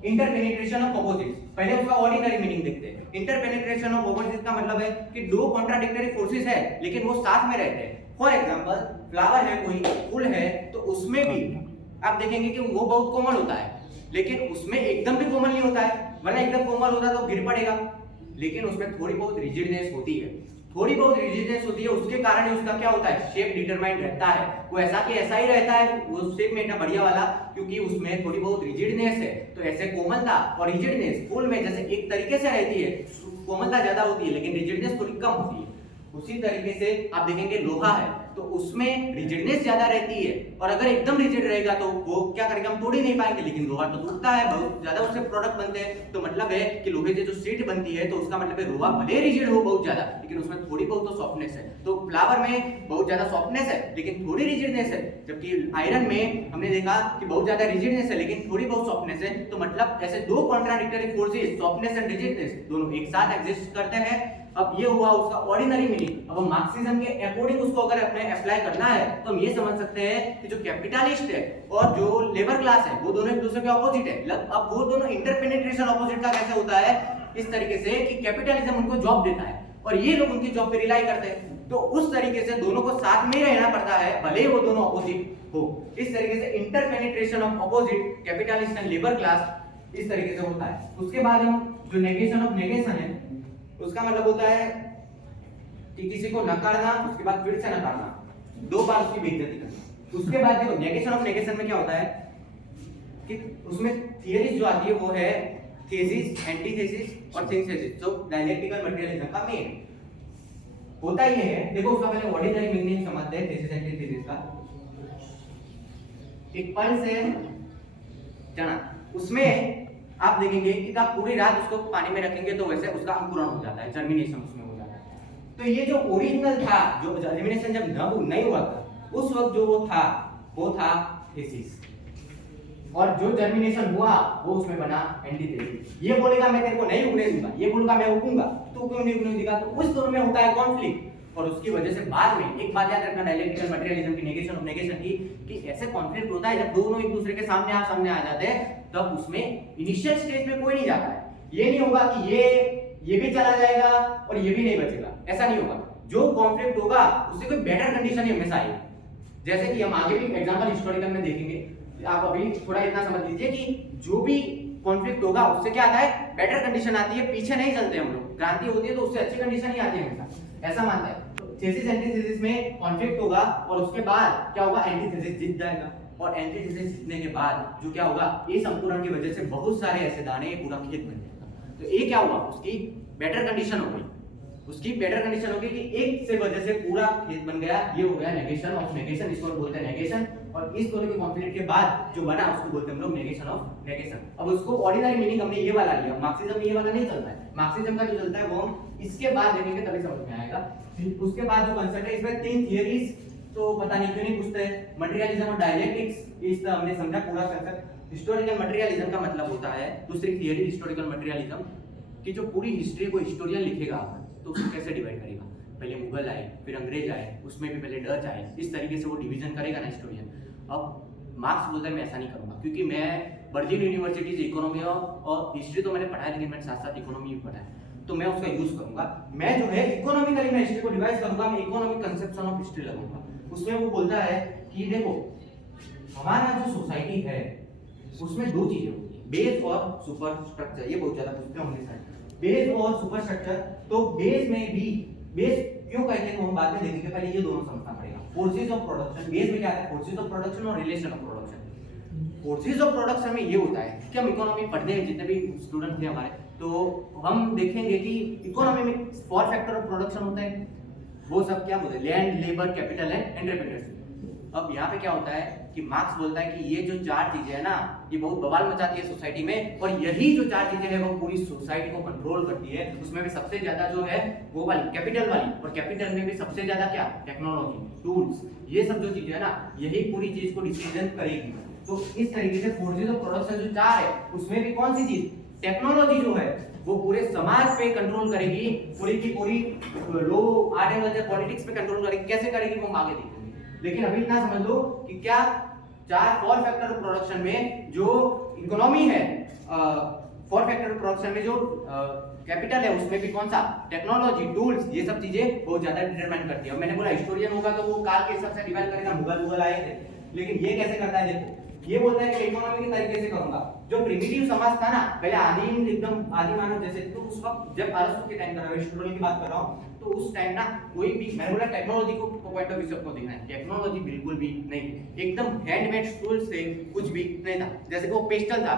इंटरपेनिट्रेशन ऑफ ऑपोजिट्स। पहले उसका ऑर्डिनरी मीनिंग देखते हैं। इंटरपेनिट्रेशन ऑफ ऑपोजिट्स का मतलब है कि दो कॉन्ट्राडिक्टरी फोर्सेस है लेकिन वो साथ में रहते हैं। फॉर एग्जांपल फ्लावर है, कोई फूल है, तो उसमें भी आप देखेंगे कि वो बहुत कोमल होता है, लेकिन उसमें एकदम भी कोमल नहीं होता है, वरना एकदम कोमल होता तो गिर पड़ेगा, लेकिन उसमें थोड़ी बहुत रिजिडनेस होती है, थोड़ी बहुत रिजिडनेस होती है। उसके कारण उसका क्या होता है, शेप डिटरमाइंड रहता है, वो ऐसा कि ऐसा ही रहता है, वो शेप में इतना बढ़िया वाला, क्योंकि उसमें थोड़ी बहुत रिजिडनेस है। तो ऐसे कोमलता और रिजिडनेस फूल में जैसे एक तरीके से रहती है, कोमलता ज्यादा होती है लेकिन रिजिडनेस थोड़ी कम होती है। उसी तरीके से आप देखेंगे लोहा है तो उसमें रिजिडनेस ज्यादा रहती है, और अगर एकदम रिजिड रहेगा तो वो क्या करेगा, हम तोड़ ही नहीं पाएंगे। लेकिन लोहा तो टूटता है, बहुत ज्यादा उससे प्रोडक्ट बनते हैं, तो मतलब है कि लोहे से जो शीट बनती है तो उसका मतलब है लोहा भले रिजिड हो बहुत ज्यादा, लेकिन उसमें थोड़ी बहुत तो सॉफ्टनेस है। तो फ्लावर में बहुत ज्यादा सॉफ्टनेस है लेकिन थोड़ी रिजिडनेस है, जबकि आयरन में हमने देखा कि बहुत ज्यादा रिजिडनेस है लेकिन थोड़ी बहुत सॉफ्टनेस है। तो मतलब ऐसे दो contradictory forces, softness and rigidness, दोनों एक साथ एग्जिस्ट करते हैं। अब ये हुआ उसका ऑर्डिनरी मीनिंग। अब हम मार्क्सिज्म के अकॉर्डिंग उसको अगर अपने अप्लाई करना है तो हम ये समझ सकते हैं कि जो कैपिटलिस्ट है और जो लेबर क्लास है वो दोनों एक दूसरे के ऑपोजिट है। अब वो दोनों इंटरपेनिट्रेशन ऑपोजिट का कैसे होता है, इस तरीके से कि कैपिटलिज्म उनको जॉब देता है और ये लोग उनकी जॉब पे रिलाई करते हैं, तो उस तरीके से दोनों को साथ में रहना पड़ता है भले वो दोनों ऑपोजिट हो। इस तरीके से interpenetration of opposite, capitalist and labour class, इस तरीके से होता है। उसके बाद हम जो नेगेशन ऑफ नेगेशन है, उसका मतलब होता है कि किसी को नकारना, उसके बाद फिर से नकारना, दो बार उसकी बेइज्जती करना। उसके बाद देखो नेगेशन ऑफ नेगेशन में क्या होता है कि उसमें थियरीज जो आती है वो है थीसिस, एंटीथेसिस और सिंथेसिस, जो डायलेक्टिकल मटेरियलिज्म का मेन होता ही है। देखो उसका पहले ऑर्डिनरी मीनिंग समझते हैं थीसिस एंटीथेसिस का। एक पल्स है चना, उसमें आप देखेंगे कि आप पूरी रात उसको पानी में रखेंगे तो वैसे उसका अंकुरण हो जाता है, जर्मिनेशन उसमें हो जाता है। तो ये जो ओरिजिनल था, जो जर्मिनेशन जब नहीं हुआ था उस वक्त जो वो था थीसिस, और जो जर्मिनेशन हुआ वो उसमें बना एंटीथेसिस। ये बोलेगा मैं तेरे को नहीं उगने दूंगा, ये बोलेगा मैं उगूंगा, तू क्यों नहीं उगने देगा, तो उस दोनों में होता है कॉन्फ्लिक्ट। और उसकी वजह से बाद में एक बात याद रखना डायलेक्टिकल मटेरियलिज्म की नेगेशन ऑफ नेगेशन की, कि ऐसे कॉन्फ्लिक्ट होता है जब दोनों एक दूसरे के सामने आ जाते हैं, तब उसमें इनिशियल स्टेज में कोई नहीं जाता है। ये नहीं होगा कि ये भी चला जाएगा और ये भी नहीं बचेगा, ऐसा नहीं होगा। जो कॉन्फ्लिक्ट होगा उससे कोई बेटर कंडीशन ही हमेशा आएगी। जैसे कि हम आगे भी एग्जांपल हिस्टोरिकल में देखेंगे, आप अभी थोड़ा इतना समझ लीजिए कि जो भी कॉन्फ्लिक्ट होगा उससे क्या आता है, बेटर कंडीशन आती है, पीछे नहीं चलते हम लोग। क्रांति होती है तो उससे अच्छी कंडीशन ही आती है हमेशा, ऐसा मानता है। थीसिस एंटीथेसिस में कॉन्फ्लिक्ट होगा और उसके बाद क्या होगा, एंटीथेसिस जीत जाएगा, और एंटीथेसिस जीतने के बाद जो क्या होगा, इस अंकुरण की वजह से बहुत सारे ऐसे दाने पूरा खेत बन जाएगा। तो ये क्या हुआ, उसकी बेटर कंडीशन हो गई, उसकी बेटर कंडीशन होगी कि एक से वजह से पूरा खेत बन गया, ये हो गया नेगेशन ऑफ नेगेशन, इसको बोलते हैं नेगेशन। और इस दोनों के कॉम्प्लीमेंट के बाद जो बना उसको बोलते हैं हम लोग नेगेशन ऑफ नेगेशन। अब उसको ऑर्डिनरी मीनिंग हमने ये वाला लिया, मार्क्सिज्म में ये वाला नहीं चलता है, मार्क्सिज्म का जो चलता है वो हम इसके बाद देखेंगे तभी समझ में आएगा। उसके बाद जो कंसेप्ट है इसमें 3 थियरीज, तो पता नहीं क्यों नहीं पूछते, मटेरियलिज्म और डायलेक्टिक्स, इस हमने समझा पूरा कंसेप्ट। हिस्टोरिकल मटेरियलिज्म का मतलब होता है, दूसरी थियरी हिस्टोरिकल मटेरियलिज्म कि जो पूरी हिस्ट्री को हिस्टोरियन लिखेगा तो उसको कैसे डिवाइड करेगा, पहले मुगल आए, फिर अंग्रेज आए, उसमें भी पहले डच आए, इस तरीके से वो डिवीजन करेगा ना हिस्टोरियन। अब मार्क्स बोलता है मैं ऐसा नहीं करूंगा, क्योंकि मैं वर्जिन यूनिवर्सिटी से इकोनॉमी और हिस्ट्री तो मैंने पढ़ा है, लेकिन मैंने साथ साथ इकोनॉमी भी पढ़ा है, तो मैं उसका यूज करूंगा। मैं जो है इकोनॉमिकली मैं हिस्ट्री को डिवाइड करूंगा, मैं इकोनॉमिक कंसेप्शन ऑफ हिस्ट्री लगूंगा। उसमें वो बोलता है कि देखो हमारा जो सोसाइटी है उसमें दो चीजें होती है, बेस और सुपर स्ट्रक्चर। ये बहुत ज्यादा पूछते हैं हमेशा, बेस और सुपर स्ट्रक्चर। तो बेस में भी, बेस क्यों कहते हैं हम बाद में देखेंगे, पहले ये दोनों समझना पड़ेगा। फोर्सेस ऑफ प्रोडक्शन, बेस में क्या है, फोर्सेस ऑफ प्रोडक्शन और relation of production. Forces of production में ये होता है कि हम इकोनॉमी पढ़ते हैं, जितने भी स्टूडेंट थे हमारे, तो हम देखेंगे कि इकोनॉमी में 4 फैक्टर ऑफ प्रोडक्शन होते हैं, वो सब क्या बोलते हैं, land, labour, capital and entrepreneurship. अब यहाँ पे क्या होता है कि मार्क्स बोलता है कि ये जो 4 चीजें है ना, ये बहुत बवाल मचाती है सोसाइटी में, और यही जो 4 चीजें हैं वो पूरी सोसाइटी को कंट्रोल करती है। उसमें भी सबसे ज्यादा जो है वो वाली कैपिटल वाली, और कैपिटल में भी सबसे ज्यादा क्या, टेक्नोलॉजी, टूल्स, ये सब जो चीजें है ना, यही पूरी चीज को डिसीजन करेगी। तो इस तरीके से फोर्सेस ऑफ प्रोडक्शन जो 4 है उसमें भी कौन सी चीज, टेक्नोलॉजी जो है वो पूरे समाज पे कंट्रोल करेगी, पूरी की पूरी लो आर्ट एंड पॉलिटिक्स पे कंट्रोल करेगी। कैसे करेगी वो हम आगे देखेंगे, लेकिन अभी इतना समझ लो कि क्या 4 फैक्टर ऑफ प्रोडक्शन में जो इकोनॉमी है, 4 फैक्टर ऑफ प्रोडक्शन में जो कैपिटल है उसमें भी कौन सा, टेक्नोलॉजी, टूल्स, ये सब चीजें बहुत ज्यादा डिटरमाइन करती है। और मैंने बोला हिस्टोरियन होगा तो वो काल के हिसाब से डिवाइड करेगा, मुगल आए थे, लेकिन ये कैसे करता है, देखो ये बोलता है कि इकोनॉमी के तरीके से करूंगा। जो प्रिमिटिव समाज था ना, पहले आदिम एकदम आदि मानव जैसे, तो उस वक्त जब अरस्तु के टाइम कर रहा हूं, एरिस्टोटल की बात कर रहा हूं, तो उस टाइम ना कोई भी, मैंने बोला टेक्नोलॉजी को पॉइंट ऑफ व्यू से आपको देखना है, टेक्नोलॉजी बिल्कुल भी नहीं, एकदम हैंडमेड टूल्स से कुछ भी नहीं था। जैसे कि वो पेस्टल था,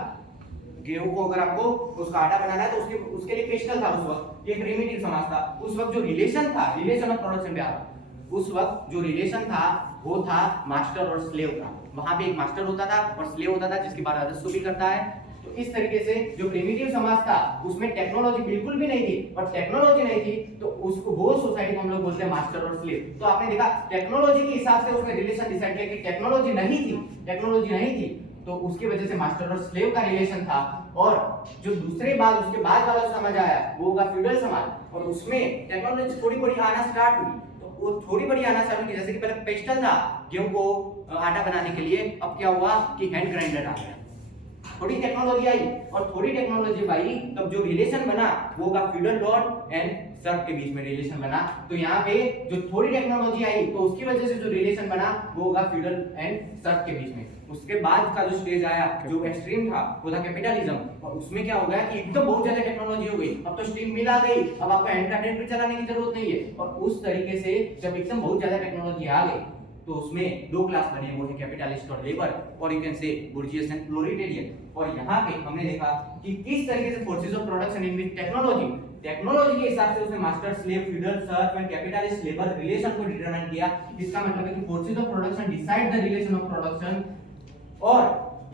गेहूं को अगर आपको उसका आटा बनाना है तो उसके लिए पेस्टल था उस वक्त, ये प्रिमिटिव समाज था। उस वक्त जो रिलेशन था, रिलेशन ऑफ प्रोडक्शन पे आता, उस वक्त जो रिलेशन था वो था मास्टर और स्लेव का। वहां पे एक मास्टर होता था और स्लेव होता था, जिसकी बात अरस्तु भी करता है। तो इस तरीके से जो प्रिमिटिव समाज था उसमें टेक्नोलॉजी बिल्कुल भी नहीं थी, और टेक्नोलॉजी नहीं थी तो उसको वो सोसाइटी को हम लोग बोलते हैं मास्टर और स्लेव। तो आपने देखा टेक्नोलॉजी के हिसाब से उसने रिलेशन डिसाइड किया कि टेक्नोलॉजी नहीं थी, तो उसकी वजह से मास्टर और स्लेव का रिलेशन था। और जो दूसरे बाद उसके बाद वाला समझ आया वो होगा फ्यूडल समाज, और उसमें टेक्नोलॉजी थोड़ी बड़ी आना स्टार्ट हुई। तो वो थोड़ी बड़ी आना स्टार्ट हुई, जैसे कि पहले पेस्टल था गेहूं को आटा बनाने के लिए, अब क्या हुआ कि हैंड ग्राइंडर आ गया, थोड़ी टेक्नोलॉजी आई, और थोड़ी टेक्नोलॉजी आई तब जो रिलेशन बना वो होगा फ्यूडल लॉर्ड एंड सर्फ के बीच में रिलेशन बना। तो यहाँ पे जो थोड़ी टेक्नोलॉजी आई तो उसकी वजह से जो रिलेशन बना वो होगा फ्यूडल एंड सर्फ के बीच में। उसके बाद का जो स्टेज आया जो एक्सट्रीम था वो था कैपिटलिज्म, और उसमें क्या हो गया कि एकदम बहुत ज्यादा टेक्नोलॉजी हो गई, अब तो स्टीम मिल आ गई, अब आपको इंटरनेट भी चलाने की जरूरत नहीं है। और उस तरीके से जब एकदम बहुत ज्यादा टेक्नोलॉजी आ गई तो उसमें 2 क्लास बने, वो है कैपिटलिस्ट और लेबर, और you can say बुर्जियस and proletarian. और यहाँ पे हमने देखा कि किस तरीके से forces of production in which technology के हिसाब से उसने master slave feudal Surf and capitalist labour relation को डिटरमाइन किया। इसका मतलब है कि forces of production decide the relation of production. और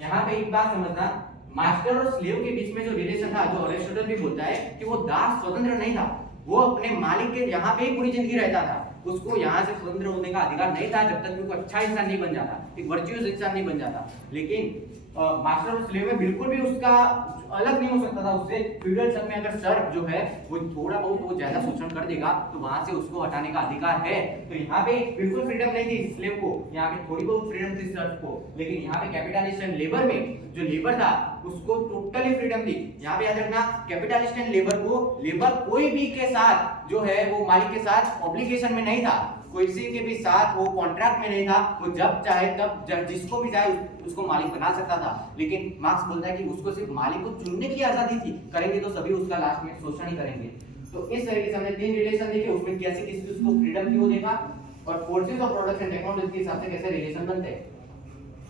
यहाँ पे एक बात समझना, मास्टर और स्लेव के बीच में जो रिलेशन था, जो अरिस्टोटल भी बोलता है कि वो दास स्वतंत्र नहीं था, वो अपने मालिक के यहाँ पे ही पूरी जिंदगी रहता था, उसको यहाँ से स्वतंत्र होने का अधिकार नहीं था जब तक वो अच्छा इंसान नहीं बन जाता, एक वर्चुअस इंसान नहीं बन जाता। लेकिन मास्टर और स्लेव में बिल्कुल भी उसका अलग नहीं हो सकता था उससे। फ्यूडल सब में अगर सर्फ जो है वो थोड़ा बहुत वो ज्यादा शोषण कर देगा तो वहां से उसको हटाने का अधिकार है। तो यहाँ पे बिल्कुल फ्रीडम नहीं थी स्लेव को, यहाँ पे थोड़ी बहुत फ्रीडम थी सर्फ को। लेकिन यहाँ पे कैपिटलिस्ट एंड लेबर में जो लेबर था उसको टोटली फ्रीडम थी। यहाँ पे याद रखना, कैपिटलिस्ट एंड लेबर को, लेबर कोई भी के साथ जो है वो मालिक के साथ ऑब्लिगेशन में नहीं था, किसी के भी साथ वो कॉन्ट्रैक्ट में नहीं था, वो जब चाहे तब जब जिसको भी चाहे उसको मालिक बना सकता था। लेकिन मार्क्स बोलता है कि उसको सिर्फ मालिक को चुनने की आजादी थी, करेंगे तो सभी उसका लास्ट में शोषण ही करेंगे। तो इस तरीके से हमने 3 रिलेशन देखे, उसमें कैसे किसी उसको फ्रीडम थी वो देखा, और फोर्सेस ऑफ प्रोडक्शन टेक्नोलॉजी के हिसाब से कैसे रिलेशन बनते हैं।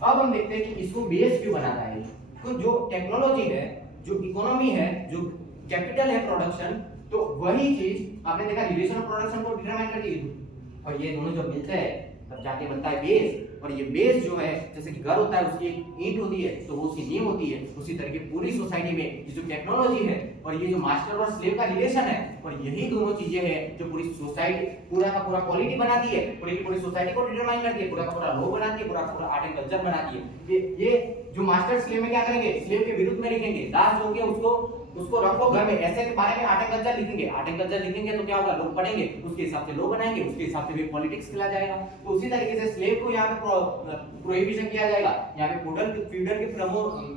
अब हम देखते हैं कि इसको बेस क्यों बनाता है। तो जो टेक्नोलॉजी है, जो इकोनॉमी है, जो कैपिटल है प्रोडक्शन, तो वही चीज आपने देखा रिलेशन ऑफ प्रोडक्शन को डिटरमाइन करती है, और ये दोनों जब मिलते हैं तब जाके बनता है बेस। और ये बेस जो है, जैसे कि घर होता है उसकी एक ईंट होती है तो वो उसकी नींव होती है, उसी तरीके पूरी सोसाइटी में ये जो टेक्नोलॉजी है और ये जो मास्टर और स्लेव का रिलेशन है, और यही दोनों चीजें हैं जो पूरी सोसाइटी पूरा का पूरा क्वालिटी बनाती है, पूरी सोसाइटी को डिटरमाइन करती है, पूरा का पूरा लॉ बनाती है, पूरा का पूरा आर्ट एंड कल्चर बनाती है। ये जो मास्टर स्लेव में क्या करेंगे, स्लेव के विरुद्ध में लिखेंगे, दास हो गया उसको रखो घर में, ऐसे के बारे में आर्ट एंड कल्चर लिखेंगे। आर्ट एंड कल्चर लिखेंगे तो क्या होगा, लोग पढ़ेंगे, उसके हिसाब से लॉ बनाएंगे, उसके हिसाब से भी पॉलिटिक्स खेला जाएगा। तो उसी तरीके से स्लेव को यहाँ पे प्रोहिबिशन किया जाएगा, यहाँ पे फ्यूडल के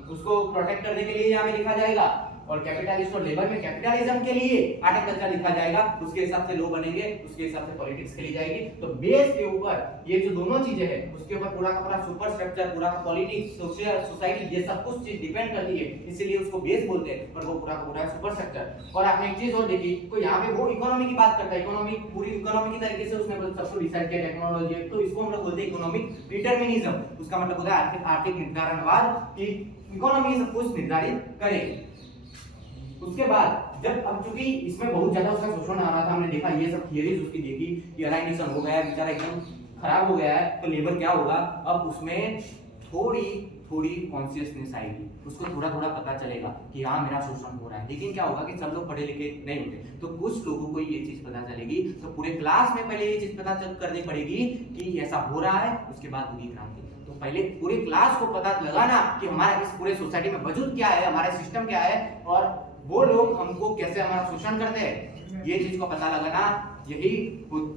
उसको प्रोटेक्ट करने के लिए यहाँ पे लिखा जाएगा, और कैपिटलिस्ट और लेबर में कैपिटलिज्म के लिए आर्ट एंड कल्चर लिखा जाएगा, उसके हिसाब से लॉ बनेंगे, उसके हिसाब से पॉलिटिक्स खेली जाएगी। तो बेस के ऊपर ये जो दोनों चीजें हैं उसके ऊपर पूरा का पूरा सुपर स्ट्रक्चर, पूरा का पॉलिटिक्स, सोसाइटी, ये सब कुछ चीज डिपेंड करती है, इसीलिए उसको बेस बोलते हैं, और वो पूरा का पूरा सुपर स्ट्रक्चर। और आपने एक चीज और देखी, तो यहाँ पे वो इकोनॉमी की बात करता है, इकोनॉमी पूरी इकोनॉमी की तरीके से उसने सब कुछ डिसाइड किया, टेक्नोलॉजी, तो इसको हम लोग बोलते हैं इकोनॉमिक डिटरमिनिज्म। उसका मतलब होता है आर्थिक निर्धारणवाद, कि इकोनॉमी सब कुछ निर्धारित करेगी। उसके बाद जब अब चूंकि इसमें बहुत ज्यादा उसका शोषण आ रहा था, हमने देखा ये सब थियरीज उसकी देखी कि अलाइनेशन हो गया है, बेचारा एकदम खराब हो गया है, तो लेबर क्या होगा, अब उसमें थोड़ी कॉन्शियसनेस आएगी, उसको थोड़ा पता चलेगा कि हाँ मेरा शोषण हो रहा है। लेकिन क्या होगा कि सब लोग पढ़े लिखे नहीं होते, तो कुछ लोगों को ये चीज पता चलेगी, तो पूरे क्लास में पहले ये चीज पता करनी पड़ेगी कि ऐसा हो रहा है, उसके बाद हुई क्रांति। तो पहले पूरे क्लास को पता लगाना कि हमारा इस पूरे सोसाइटी में वजूद क्या है, हमारा सिस्टम क्या है, और वो लोग हमको कैसे हमारा शोषण करते हैं, ये चीज को पता लगाना, यही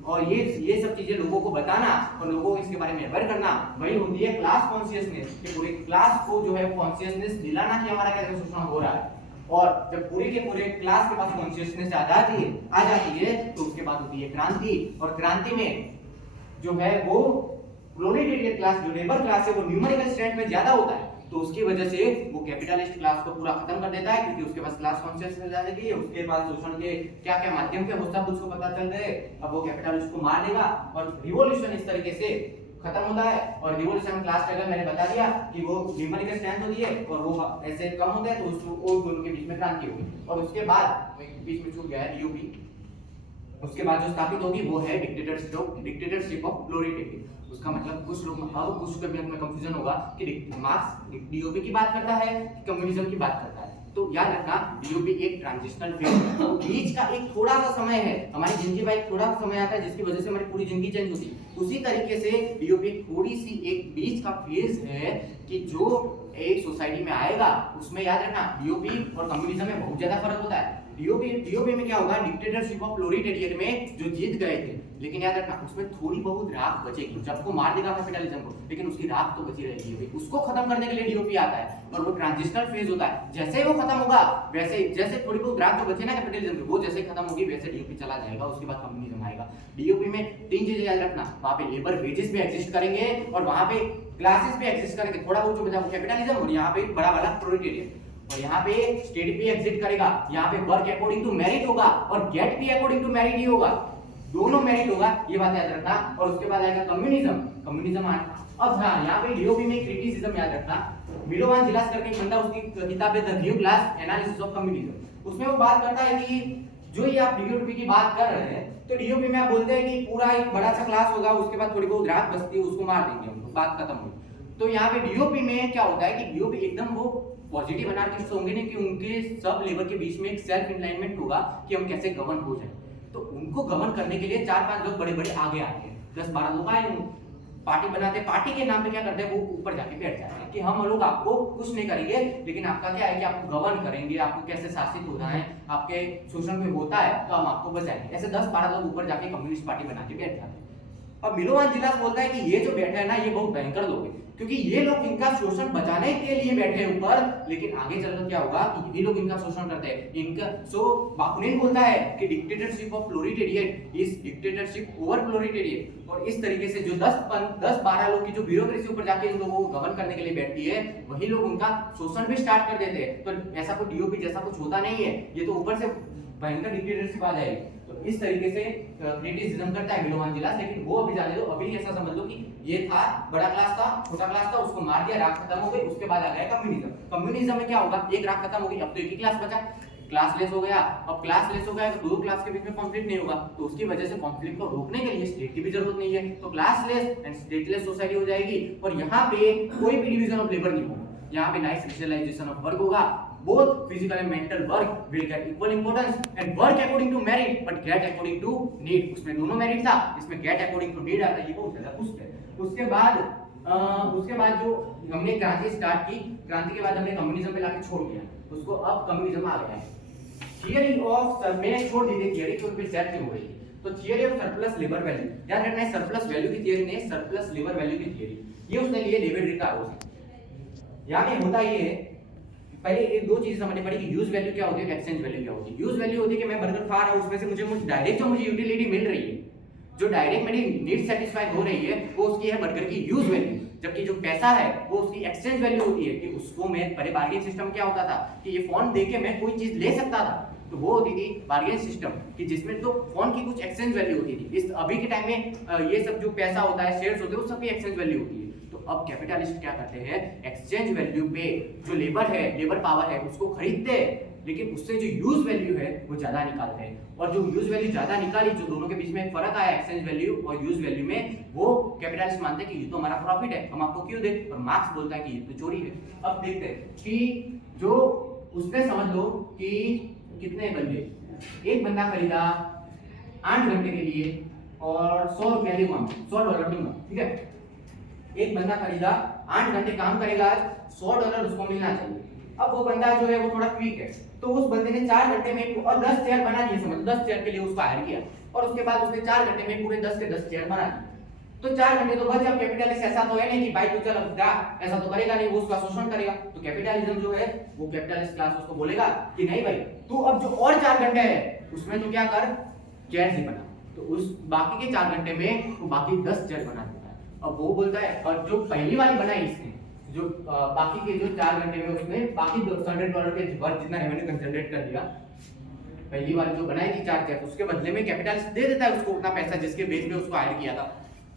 और ये सब चीजें लोगों को बताना और लोगों को इसके बारे में अवेयर करना, वही होती है क्लास कॉन्शियसनेस, कि पूरे क्लास को जो है कॉन्शियसनेस दिलाना कि हमारा कैसे शोषण हो रहा है। और जब पूरे के पूरे क्लास के पास कॉन्शियसनेस आ जाती है तो उसके बाद होती है क्रांति। और क्रांति में जो है वो प्रोलेटेरिएट क्लास, जो लेबर क्लास है, वो न्यूमेरिकल स्ट्रेंथ में ज्यादा होता है, तो उसकी वजह से वो कैपिटलिस्ट क्लास को पूरा खत्म कर देता है, क्योंकि उसके पास क्लास कॉन्शियसनेस आ जाती है, उसके पास शोषण के क्या क्या माध्यम थे वो सब उसको पता चल गए। अब वो कैपिटलिस्ट को मार देगा और रिवॉल्यूशन इस तरीके से खत्म होता है। और रिवॉल्यूशन में क्लास स्ट्रगल मैंने बता दिया कि वो न्यूमेरिकल स्ट्रेंथ होती है और वो ऐसे कम होता है, तो उसको दोनों के बीच में क्रांति होगी। और उसके बाद बीच में छूट गया है डीओपी, उसके बाद जो स्थापित होगी वो है डिक्टेटरशिप ऑफ प्रोलेटेरिएट। उसका मतलब कुछ लोग कुछ कभी में कंफ्यूजन होगा कि मार्क्स डीओपी की बात करता है कि कम्युनिज्म की बात करता है। तो याद रखना डीओपी एक ट्रांजिशनल फेज है, तो बीच का एक थोड़ा सा समय है, हमारी जिंदगी में एक थोड़ा सा समय आता है जिसकी वजह से हमारी पूरी जिंदगी चेंज होती है। उसी तरीके से डीओपी थोड़ी सी एक बीच का फेज है कि जो एक सोसाइटी में आएगा, उसमें याद रखना डीओपी और कम्युनिज्म में बहुत ज्यादा फर्क होता है। डीओपी में क्या होगा, डिक्टेटरशिप ऑफ प्रोलेटेरिएट में जो जीत गए थे, लेकिन याद रखना उसमें थोड़ी बहुत राख बचेगी, जब को मार देगा कैपिटलिज्म को, लेकिन उसकी राख तो बची रहेगी, उसको खत्म करने के लिए डीओपी आता है। और वो ट्रांजिशनल फेज होता है, जैसे ही वो खत्म होगा वैसे जैसे थोड़ी बहुत राख जो बचे ना कैपिटलिज्म की, वो जैसे ही खत्म होगी वैसे डीओपी चला जाएगा, उसके बाद कम्युनिज्म आएगा। डीओपी में तीन चीजें याद रखना, वहां पे लेबर वेजेस भी एग्जिस्ट करेंगे और वहां पे क्लासेस भी एग्जिस्ट करेंगे, थोड़ा बहुत जो बचा वो कैपिटलिज्म, और यहाँ पे बड़ा वाला प्रोलेटेरिएट। और यहाँ पे स्टेट भी एग्जिट करेगा, यहाँ पे वर्क अकॉर्डिंग टू मेरिट होगा और गेट भी अकॉर्डिंग टू मेरिट ही होगा, दोनों मेरिट होगा, ये बात याद रखना। और उसके बाद आएगा कम्युनिज्म। अब हाँ, यहाँ पे डीओपी में क्रिटिसिज्म याद रखना, मिलोवान जिलास करके एक बंदा, उसकी किताब है the new class analysis of communism, उसमें वो बात करता है कि जो ये आप डीओपी की बात कर रहे हैं, तो डीओपी में आप बोलते हैं कि पूरा एक बड़ा सा क्लास होगा, उसके बाद थोड़ी बहुत रात बचती है, उसको मार देंगे हम, बात खत्म हो। तो यहाँ पे डीओपी में क्या होता है कि डीओपी एकदम वो पॉजिटिव अनार्किस्ट होंगे नहीं, कि उनके सब लेबर के बीच में एक सेल्फ इनलाइनमेंट होगा कि हम कैसे गवर्न हो जाए। तो उनको गवर्न करने के लिए 4-5 लोग बड़े-बड़े आगे आते हैं, 10-12 लोग आए, पार्टी बनाते हैं, पार्टी के नाम पे क्या करते हैं, वो ऊपर जाके बैठ जाते हैं कि हम लोग आपको कुछ नहीं करेंगे, लेकिन आपका क्या है कि आपको गवर्न करेंगे, आपको कैसे शासित होना है, आपके शोषण में होता है तो हम आपको बचाएंगे। ऐसे 10-12 लोग ऊपर जाके कम्युनिस्ट पार्टी बना के बैठ जाते हैं। अब मिलोवान जिलास बोलता है कि ये जो बैठे हैं ना, ये बहुत भयंकर लोग हैं, क्योंकि ये लोग इनका शोषण बचाने के लिए बैठे हैं ऊपर, लेकिन आगे चलकर क्या होगा कि ये लोग इनका शोषण करते हैं इनका। सो बाकुनिन बोलता है कि dictatorship of proletariat is dictatorship over proletariat. और इस तरीके से जो 10-12 लोग की जो ब्यूरोक्रेसी ऊपर जाके इन लोगों को गवर्न करने के लिए बैठती है, वही लोग उनका शोषण भी स्टार्ट कर देते हैं। तो ऐसा कोई डीओपी जैसा कुछ होता नहीं है, ये तो ऊपर से भयंकर डिक्टेटरशिप आ जाएगी। तो इस तरीके से क्रिटिसिज्म करता है मिलोवान जिलास, लेकिन वो अभी जाने दो, अभी ऐसा समझ लो कि ये था बड़ा क्लास था, छोटा क्लास था, उसको मार दिया, राख खत्म हो गई, उसके बाद आ गया कम्युनिज्म। कम्युनिज्म में क्या होगा, एक राख खत्म हो गई, अब तो एक ही क्लास बचा, क्लासलेस हो गया। अब क्लासलेस हो गया तो दो क्लास के बीच में कॉन्फ्लिक्ट नहीं होगा, तो उसकी वजह से कॉन्फ्लिक्ट को रोकने के लिए स्टेट की भी जरूरत नहीं है, तो क्लासलेस एंड स्टेटलेस सोसाइटी हो जाएगी। और यहाँ पे कोई भी डिवीजन ऑफ लेबर नहीं होगा, यहाँ पे नाइस स्पेशलाइजेशन ऑफ वर्क होगा। both physical and mental work will get equal importance and work according to merit but get according to need। उसमें दोनों मेरिट था, इसमें get according to need आता है, ये बहुत ज्यादा पुष्ट है। उसके बाद जो हमने क्रांति स्टार्ट की, क्रांति के बाद हमने कम्युनिज्म पे लाके छोड़ दिया उसको, अब कम्युनिज्म आ गया है। थियरी ऑफ, मैंने छोड़ दी थी थियरी क्योंकि फिर सेट नहीं हो रही थी, तो theory of surplus labour value, याद रखना है सरप्लस वैल्यू की थियरी नहीं, सरप्लस लेबर वैल्यू की थियरी, ये उसने लिए डेविड रिकार्डो से। यहाँ पे होता ये है, पहले ये दो चीजें समझनी पड़ेगी, यूज वैल्यू क्या होती है, एक्सचेंज वैल्यू क्या होती है। यूज वैल्यू होती है कि मैं बर्गर खा रहा हूं, उसमें से मुझे डायरेक्ट जो मुझे यूटिलिटी मिल रही है, जो डायरेक्ट मेरी नीड सेटिस्फाई हो रही है, वो उसकी है बर्गर की यूज वैल्यू। जबकि जो पैसा है वो उसकी एक्सचेंज वैल्यू होती है, कि उसको मैं पहले बार्गेन सिस्टम क्या होता था कि ये फोन देके मैं कोई चीज ले सकता था, तो वो होती थी बार्गेन सिस्टम, कि जिसमें तो फोन की कुछ एक्सचेंज वैल्यू होती थी। इस अभी के टाइम में ये सब जो पैसा होता है, शेयर्स होते हैं, वो सबकी एक्सचेंज वैल्यू होती है। अब कैपिटलिस्ट क्या करते हैं, एक्सचेंज वैल्यू पे जो लेबर है, लेबर पावर है, उसको खरीदते हैं, लेकिन उससे जो यूज वैल्यू है वो ज्यादा निकालते हैं। और जो यूज वैल्यू ज्यादा निकाली, जो दोनों के बीच में फर्क आया एक्सचेंज वैल्यू और यूज वैल्यू में, वो कैपिटलिस्ट मानते हैं कि ये तो हमारा प्रॉफिट है, हम आपको क्यों दे, और मार्क्स बोलता है कि ये तो चोरी है। अब देखते हैं कि जो उसने समझ लो कि कितने बंदे, एक बंदा खरीदा 8 घंटे के लिए और 100 रुपया दूंगा, $100 दूंगा, ठीक है। एक बंदा खरीदा 8 घंटे काम करेगा, $100 उसको मिलना चाहिए। अब वो बंदा जो है वो थोड़ा क्विक है, तो उस बंदे ने 4 घंटे में और 10 चेयर बना दिए, समझ 10 चेयर के लिए उसको हायर किया, और उसके बाद उसने 4 घंटे में पूरे 10 के 10 चेयर बना दिए। तो 4 घंटे तो बच। अब कैपिटलिस्ट ऐसा तो है नहीं कि भाई तू चल अब जा, ऐसा तो करेगा नहीं, वो उसका शोषण करेगा। तो कैपिटलिज्म जो है वो कैपिटलिस्ट क्लास उसको बोलेगा कि नहीं भाई, तू अब जो और 4 घंटे है उसमें तू क्या कर, चेयर ही बना। तो उस बाकी के 4 घंटे में वो बाकी 10 चेयर बना देता है। अब वो बोलता है, और जो पहली वाली बनाई इसने, जो बाकी के जो 4 घंटे में उसने बाकी $100 के वर्थ जितना रेवेन्यू कंसंट्रेट कर दिया, पहली वाली जो बनाई थी 4 चेयर, उसके बदले में कैपिटलिस्ट दे देता है उसको उतना पैसा जिसके बेस पे उसको हायर किया था,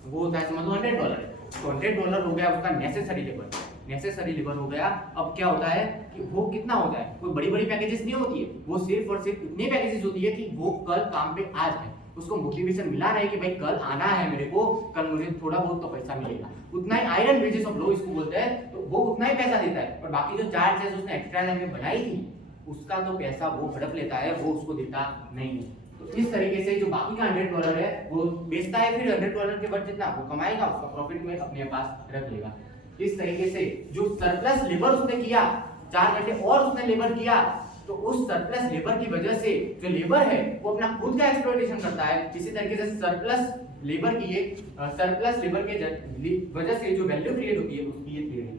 वो होता है समझ लो $100। तो $100 हो गया उसका नेसेसरी लेबर, नेसेसरी लेबर हो गया। अब क्या होता है कि वो कितना हो जाए, कोई बड़ी बड़ी पैकेजेस नहीं होती है, वो सिर्फ और सिर्फ इतनी पैकेजेस होती है कि वो कल काम पे आ जाए, उसको मोटिवेशन मिला नहीं कि भाई कल आना है मेरे को, कल मुझे थोड़ा बहुत तो पैसा मिलेगा, उतना ही आयरन वेजेस ऑफ लो इसको बोलते हैं, तो वो उतना ही पैसा देता है। और बाकी जो 4 चीज उसने एक्स्ट्रा लाइन में बनाई थी, उसका तो पैसा वो हड़प लेता है, वो उसको देता नहीं है। तो इस तरीके से जो बाकी का $100 है वो बेचता है, फिर $100 के बाद जितना वो कमाएगा उसका प्रॉफिट में अपने पास रख लेगा। इस तरीके से जो सरप्लस लेबर उसने किया, 4 घंटे और उसने लेबर किया, तो उस सरप्लस लेबर की वजह से जो लेबर है वो अपना खुद का एक्सप्लॉइटेशन करता है। इसी तरीके से सरप्लस लेबर के वजह से जो वैल्यू क्रिएट होती है उसकी ये थियरी है।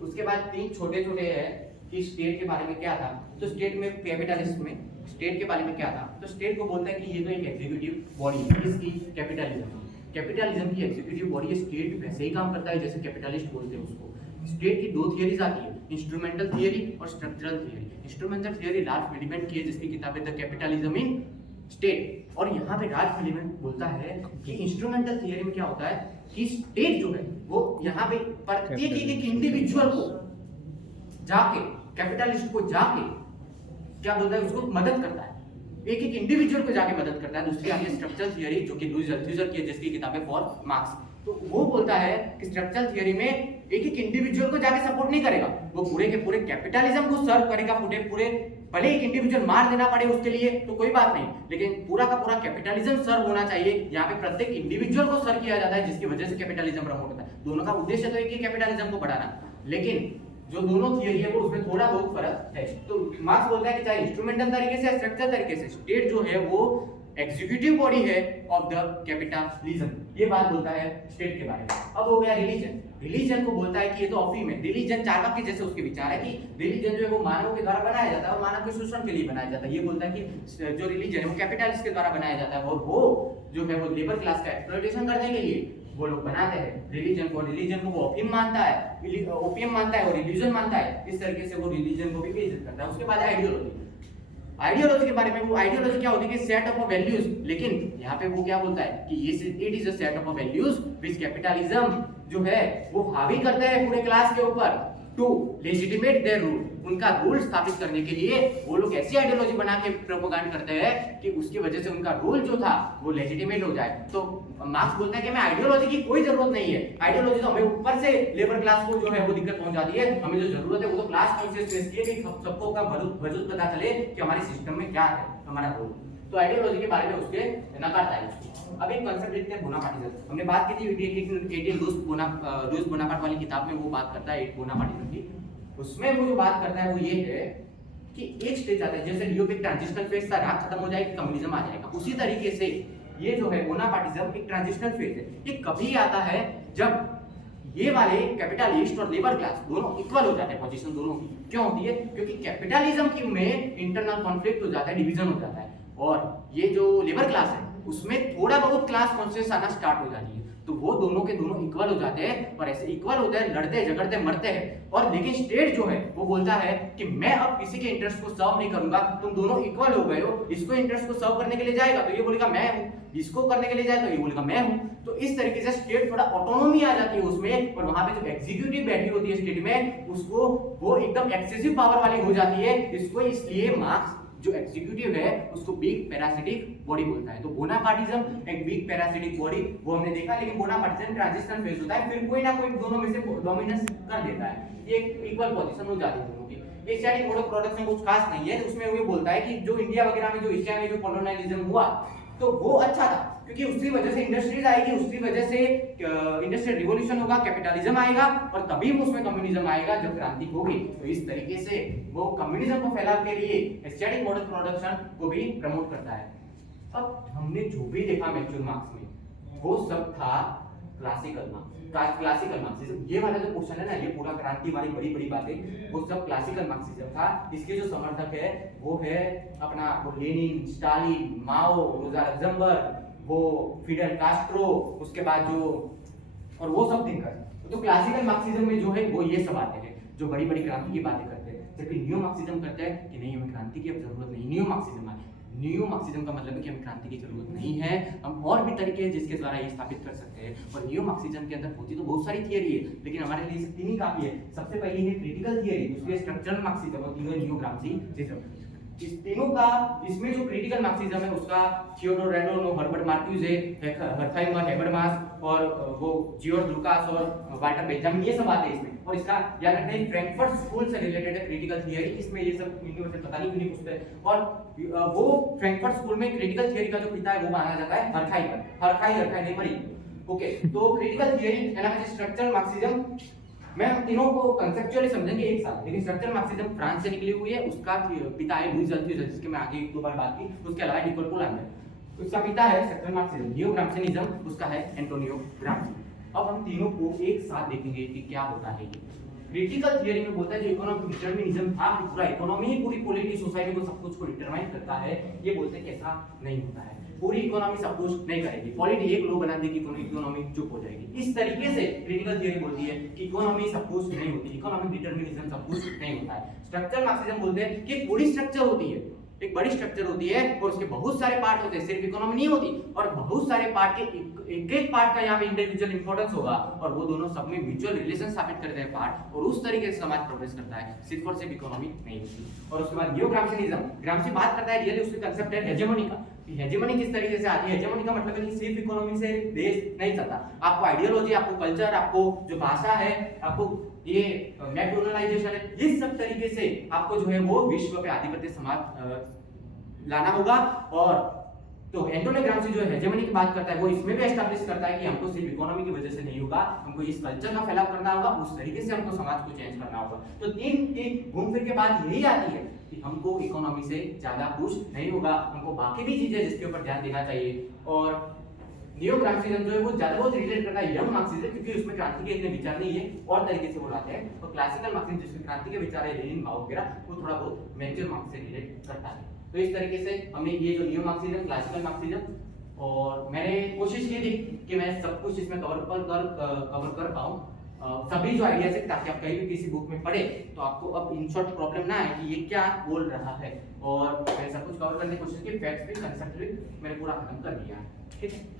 उसके बाद 3 छोटे-छोटे है कि स्टेट के बारे में क्या था। तो स्टेट में कैपिटलिस्ट में स्टेट के बारे में क्या था, तो स्टेट को बोलता है कि ये तो एक एग्जीक्यूटिव बॉडी है, इसकी कैपिटलिज्म की एग्जीक्यूटिव बॉडी है। स्टेट वैसे ही काम करता है जैसे कैपिटलिस्ट बोलते हैं उसको। स्टेट की 2 थियरीज आती है, इंस्ट्रूमेंटल थियरी और structural theory. Instrumental theory Ralph Miliband की है, जिसकी किताब है द कैपिटलिज्म इन स्टेट। और यहाँ पे राल्फ मिलीमेंट बोलता है कि इंस्ट्रूमेंटल थियरी में क्या होता है कि स्टेट जो है वो यहाँ पे प्रत्येक एक इंडिविजुअल को जाके, कैपिटलिस्ट को जाके क्या बोलता है, उसको मदद करता है, एक एक इंडिविजुअल को जाके मदद करता है। दूसरी आती है स्ट्रक्चरल थियरी, जो कि लुईस अल्थुजर की है, जिसकी किताब है फॉर मार्क्स। तो वो बोलता है कि स्ट्रक्चरल थियरी में एक एक इंडिविजुअल को जाके सपोर्ट नहीं करेगा, वो पूरे के पूरे कैपिटलिज्म को सर्व करेगा, पूरे भले एक इंडिविजुअल मार देना पड़े उसके लिए तो कोई बात नहीं, लेकिन पूरा का पूरा कैपिटलिज्म सर्व होना चाहिए। यहाँ पे प्रत्येक इंडिविजुअल को सर्व किया जाता है, जिसकी वजह से कैपिटलिज्म प्रमोट होता है। दोनों का उद्देश्य तो एक ही, कैपिटलिज्म को बढ़ाना, लेकिन जो दोनों थियरी है वो उसमें थोड़ा बहुत फर्क है। तो मार्क्स बोलता है कि चाहे इंस्ट्रूमेंटल तरीके से, स्ट्रक्चरल तरीके से, स्टेट जो है वो एग्जीक्यूटिव बॉडी है ऑफ द कैपिटलिज्म। ये बात बोलता है स्टेट के बारे में। अब हो गया रिलीजन। रिलीजन को बोलता है कि ये तो अफीम है। रिलीजन चार्वाक के जैसे उसके विचार है कि रिलीजन जो है वो मानव के द्वारा बनाया जाता है और मानव के शोषण के लिए बनाया जाता है। ये बोलता है कि जो रिलीजन है वो कैपिटलिस्ट के द्वारा बनाया जाता है और वो जो है वो लेबर क्लास का एक्सप्लॉइटेशन करने के लिए वो लोग बनाते हैं रिलीजन को। रिलीजन को वो ओपियम मानता है, ओपियम मानता है और रिलीजन मानता है। इस तरीके से वो रिलीजन को भी बेइज्जत करता है। उसके बाद आइडियोलॉजी। आइडियोलॉजी के बारे में, वो आइडियोलॉजी क्या होती है कि सेट ऑफ वैल्यूज, लेकिन यहाँ पे वो क्या बोलता है कि ये it is a set of values which capitalism जो है वो हावी करता है पूरे क्लास के ऊपर। टू लेजिटिमेट देयर रूल, उनका रूल स्थापित करने के लिए वो लोग ऐसी आइडियोलॉजी बना के प्रोपोगेंड करते हैं कि उसकी वजह से उनका रूल जो था वो लेजिटिमेट हो जाए। तो मार्क्स बोलता है कि हमें आइडियोलॉजी की कोई जरूरत नहीं है, आइडियोलॉजी तो हमें ऊपर से लेबर क्लास को जो है वो दिक्कत पहुंच जाती है, हमें जो जरूरत है वो तो क्लास कॉन्शियसनेस की है कि सबको का वजूद पता चले कि हमारे सिस्टम में क्या है हमारा रोल। तो आइडियोलॉजी के बारे में उसके नकारता है उसको। अब एक कांसेप्ट देखते हैं बोनापार्टिज्म। हमने बात की थी 18 लुईस बोनापार्ट वाली किताब में, वो बात करता है बोनापार्टिज्म की। उसमें वो जो बात करता है वो ये है कि एक स्टेज आता है, जैसे यूरोप एक ट्रांजिशनल फेज था, राज खत्म हो जाएगी, कम्युनिज्म आ जाएगा, उसी तरीके से ये जो है बोनापार्टिज्म एक ट्रांजिशनल फेज है। ये कभी आता है जब ये वाले कैपिटलिस्ट और लेबर क्लास दोनों इक्वल हो जाते हैं, पोजीशन दोनों की। क्यों होती है? क्योंकि कैपिटलिज्म की में इंटरनल कॉन्फ्लिक्ट हो जाता है, डिवीजन हो जाता है, और ये जो लेबर क्लास है उसमें थोड़ा बहुत क्लास कॉन्शियस आना स्टार्ट हो जाती है। तो वो दोनों के दोनों इक्वल हो जाते हैं, और ऐसे इक्वल होते हैं, लड़ते झगड़ते मरते हैं। और लेकिन स्टेट जो है वो बोलता है कि मैं अब किसी के इंटरेस्ट को सर्व नहीं करूंगा, तुम दोनों इक्वल हो गए हो, इसको इंटरेस्ट को सर्व करने के लिए जाएगा तो ये बोलेगा मैं हूं, इसको करने के लिए जाए तो ये बोलेगा मैं हूं। तो इस तरीके से स्टेट थोड़ा ऑटोनॉमी आ जाती है उसमें, और वहां पे जो एग्जीक्यूटिव बैठी होती है स्टेट में, उसको वो एकदम एक्सेसिव पावर वाली हो जाती है। इसको इसलिए मार्क्स जो एग्जीक्यूटिव है उसको बिग पैरासिटिक बॉडी बोलता है। तो बोनापार्टिज्म एक बिग पैरासिटिक बॉडी वो हमने देखा, लेकिन बोनापार्टिज्म ट्रांजिशनल फेज होता है, फिर कोई ना कोई दोनों में से डोमिनेंस कर देता है, ये इक्वल पोजीशन हो जाती है दोनों की। एशियाटिक मोड ऑफ प्रोडक्शन कुछ खास नहीं है, उसमें वो बोलता है कि जो इंडिया वगैरह में जो एशिया में जो कॉलोनाइजेशन हुआ तो वो अच्छा था, क्योंकि उसकी वजह से इंडस्ट्रीज आएगी, उसकी वजह से इंडस्ट्रियल रिवॉल्यूशन होगा, कैपिटलिज्म आएगा, और तभी उसमें कम्युनिज्म आएगा जब क्रांति होगी। तो इस तरीके से वो कम्युनिज्म को फैलाव के लिए एशियाटिक मोड ऑफ प्रोडक्शन को भी प्रमोट करता है। अब हमने जो भी देखा मैच्योर मार्क्स में वो सब था क्लासिकल मार्क्सिज्म। ये वाला जो क्वेश्चन है ना, ये पूरा क्रांति वाली बड़ी बड़ी बातें वो सब क्लासिकल मार्क्सिज्म था। इसके जो समर्थक है वो है अपना लेनिन, स्टालिन, माओ, रोजा लग्जमबर्ग, वो फिडेल कास्ट्रो, उसके बाद जो और वो सब थिंकर। तो क्लासिकल मार्क्सिज्म में जो है वो ये सब आते हैं जो बड़ी बड़ी क्रांति की बातें करते हैं, जबकि नियो मार्क्सिज्म करते हैं कि नहीं हमें क्रांति की अब जरूरत नहीं। नियो मार्क्सिज्म का मतलब है कि हमें क्रांति की जरूरत नहीं है, हम और भी तरीके हैं जिसके द्वारा ये स्थापित कर सकते हैं। और नियो मार्क्सिज्म के अंदर होती तो बहुत सारी थियरी है, लेकिन हमारे लिए सिर्फ तीन ही काफी है। सबसे पहली है क्रिटिकल थियरी, दूसरी स्ट्रक्चरल मार्क्सिज्म और तीसरी नियो ग्राम्सी। इस तीनों का इसमें जो क्रिटिकल मार्क्सिज्म है उसका थियोडोर एडोर्नो, हर्बर्ट मार्क्यूजे, हर्थाइमर, हेबरमास और वो जियोर्ज लुकास और वाल्टर बेंजामिन, ये सब आते हैं इसमें। और इसका याद रखना है फ्रैंकफर्ट स्कूल से रिलेटेड है क्रिटिकल थियरी, इसमें ये सब यूनिवर्सिटी पता नहीं क्यों पूछते हैं। और वो फ्रैंकफर्ट स्कूल में क्रिटिकल थियरी का जो पिता है वो माना जाता है हर्थाइमर, नहीं पढ़ी। ओके, तो critical theory analysis, structural Marxism मैं हम तीनों को कंसेप्चुअली समझेंगे एक साथ, लेकिन स्ट्रक्चरल मार्क्सिज्म फ्रांस से निकली हुई है, उसका पिता है लुईस अल्थुइस, जिसके मैं आगे एक दो बार बात की। उसके अलावा निकोल पोलांडर, उसका पिता है स्ट्रक्चरल मार्क्सिज्म। नियो ग्राम्सिनिज्म उसका है एंटोनियो ग्राम्सी। अब हम तीनों को एक साथ देखेंगे कि क्या होता है ये। क्रिटिकल थियरी में बोलता है जो इकोनॉमिक डिटरमिनिज्म था, पूरा इकोनॉमी ही पूरी पॉलिटी सोसाइटी को सब कुछ को डिटरमाइन करता है, ये बोलते हैं कि ऐसा नहीं होता है, पूरी इकोनॉमी सब कुछ नहीं करेगी, पॉलिटी एक लो बना देगी, इकोनॉमी चुप हो जाएगी। इस तरीके से क्रिटिकल थियरी बोलती है कि इकोनॉमी सब कुछ नहीं होती, इकोनॉमिक डिटरमिनिज्म सब कुछ नहीं होता है। स्ट्रक्चरल मार्क्सिज्म बोलते हैं कि पूरी स्ट्रक्चर होती है, एक बड़ी स्ट्रक्चर होती है और उसके बहुत सारे पार्ट होते हैं, सिर्फ इकोनॉमी नहीं होती, और बहुत सारे पार्ट के एक पार्ट का यहाँ पे इंडिविजुअल इंपॉर्टेंस होगा, और वो दोनों सब में म्यूचुअल रिलेशन स्थापित करते हैं पार्ट, और उस तरीके से समाज प्रोग्रेस करता है, सिर्फ और सिर्फ इकोनॉमी नहीं होती। और उसके बाद नियो ग्राम्सिनिज्म, ग्राम्सी बात करता है रियली उसके कांसेप्ट है हेजेमोनी का। हेजेमोनी किस तरीके से आती है? हेजेमोनी का मतलब है कि सिर्फ इकोनॉमी से देश नहीं चलता, आपको आइडियोलॉजी, आपको कल्चर, आपको जो भाषा है, आपको ये मैक्रोनलाइजेशन है, इस सब तरीके से आपको जो है वो विश्व पे आधिपत्य समाज लाना होगा। और तो एंटोनियो ग्राम्सी जो हेजेमनी की बात करता है वो इसमें भी एस्टैब्लिश करता है कि हमको सिर्फ इकोनॉमी की वजह से नहीं होगा, हमको इस कल्चर का फैलाव करना होगा, उस तरीके से हमको समाज को चेंज करना होगा। तो तीन की घूम फिर के बाद यही आती है कि हमको इकोनॉमी से ज्यादा कुछ नहीं होगा, हमको बाकी भी चीजें जिसके ऊपर ध्यान देना चाहिए। और नियो ग्राम्सिज्म जो है वो ज्यादा बहुत रिलेट करता है यंग मार्क्सिज्म, क्योंकि उसमें क्रांति के इतने विचार नहीं है, और तरीके से बोलाते हैं। और क्लासिकल मार्क्सिज्म जिसमें क्रांति के विचार है, लेनिन, माओ वगैरह, वो थोड़ा बहुत मैच्योर मार्क्स से रिलेट करता है। तो इस तरीके से हमने ये जो नियो मार्क्सिज्म, क्लासिकल मार्क्सिज्म, और मैंने कोशिश की थी कि मैं सब कुछ इसमें कवर कर पाऊँ, सभी जो आइडियाज है, ताकि आप कहीं भी किसी बुक में पढ़े तो आपको अब इन शॉर्ट प्रॉब्लम ना आए कि ये क्या बोल रहा है। और मैंने सब कुछ कवर करने की कोशिश की, फैक्ट्स भी, कंसेप्ट भी मैंने पूरा खत्म कर दिया है। ठीक है।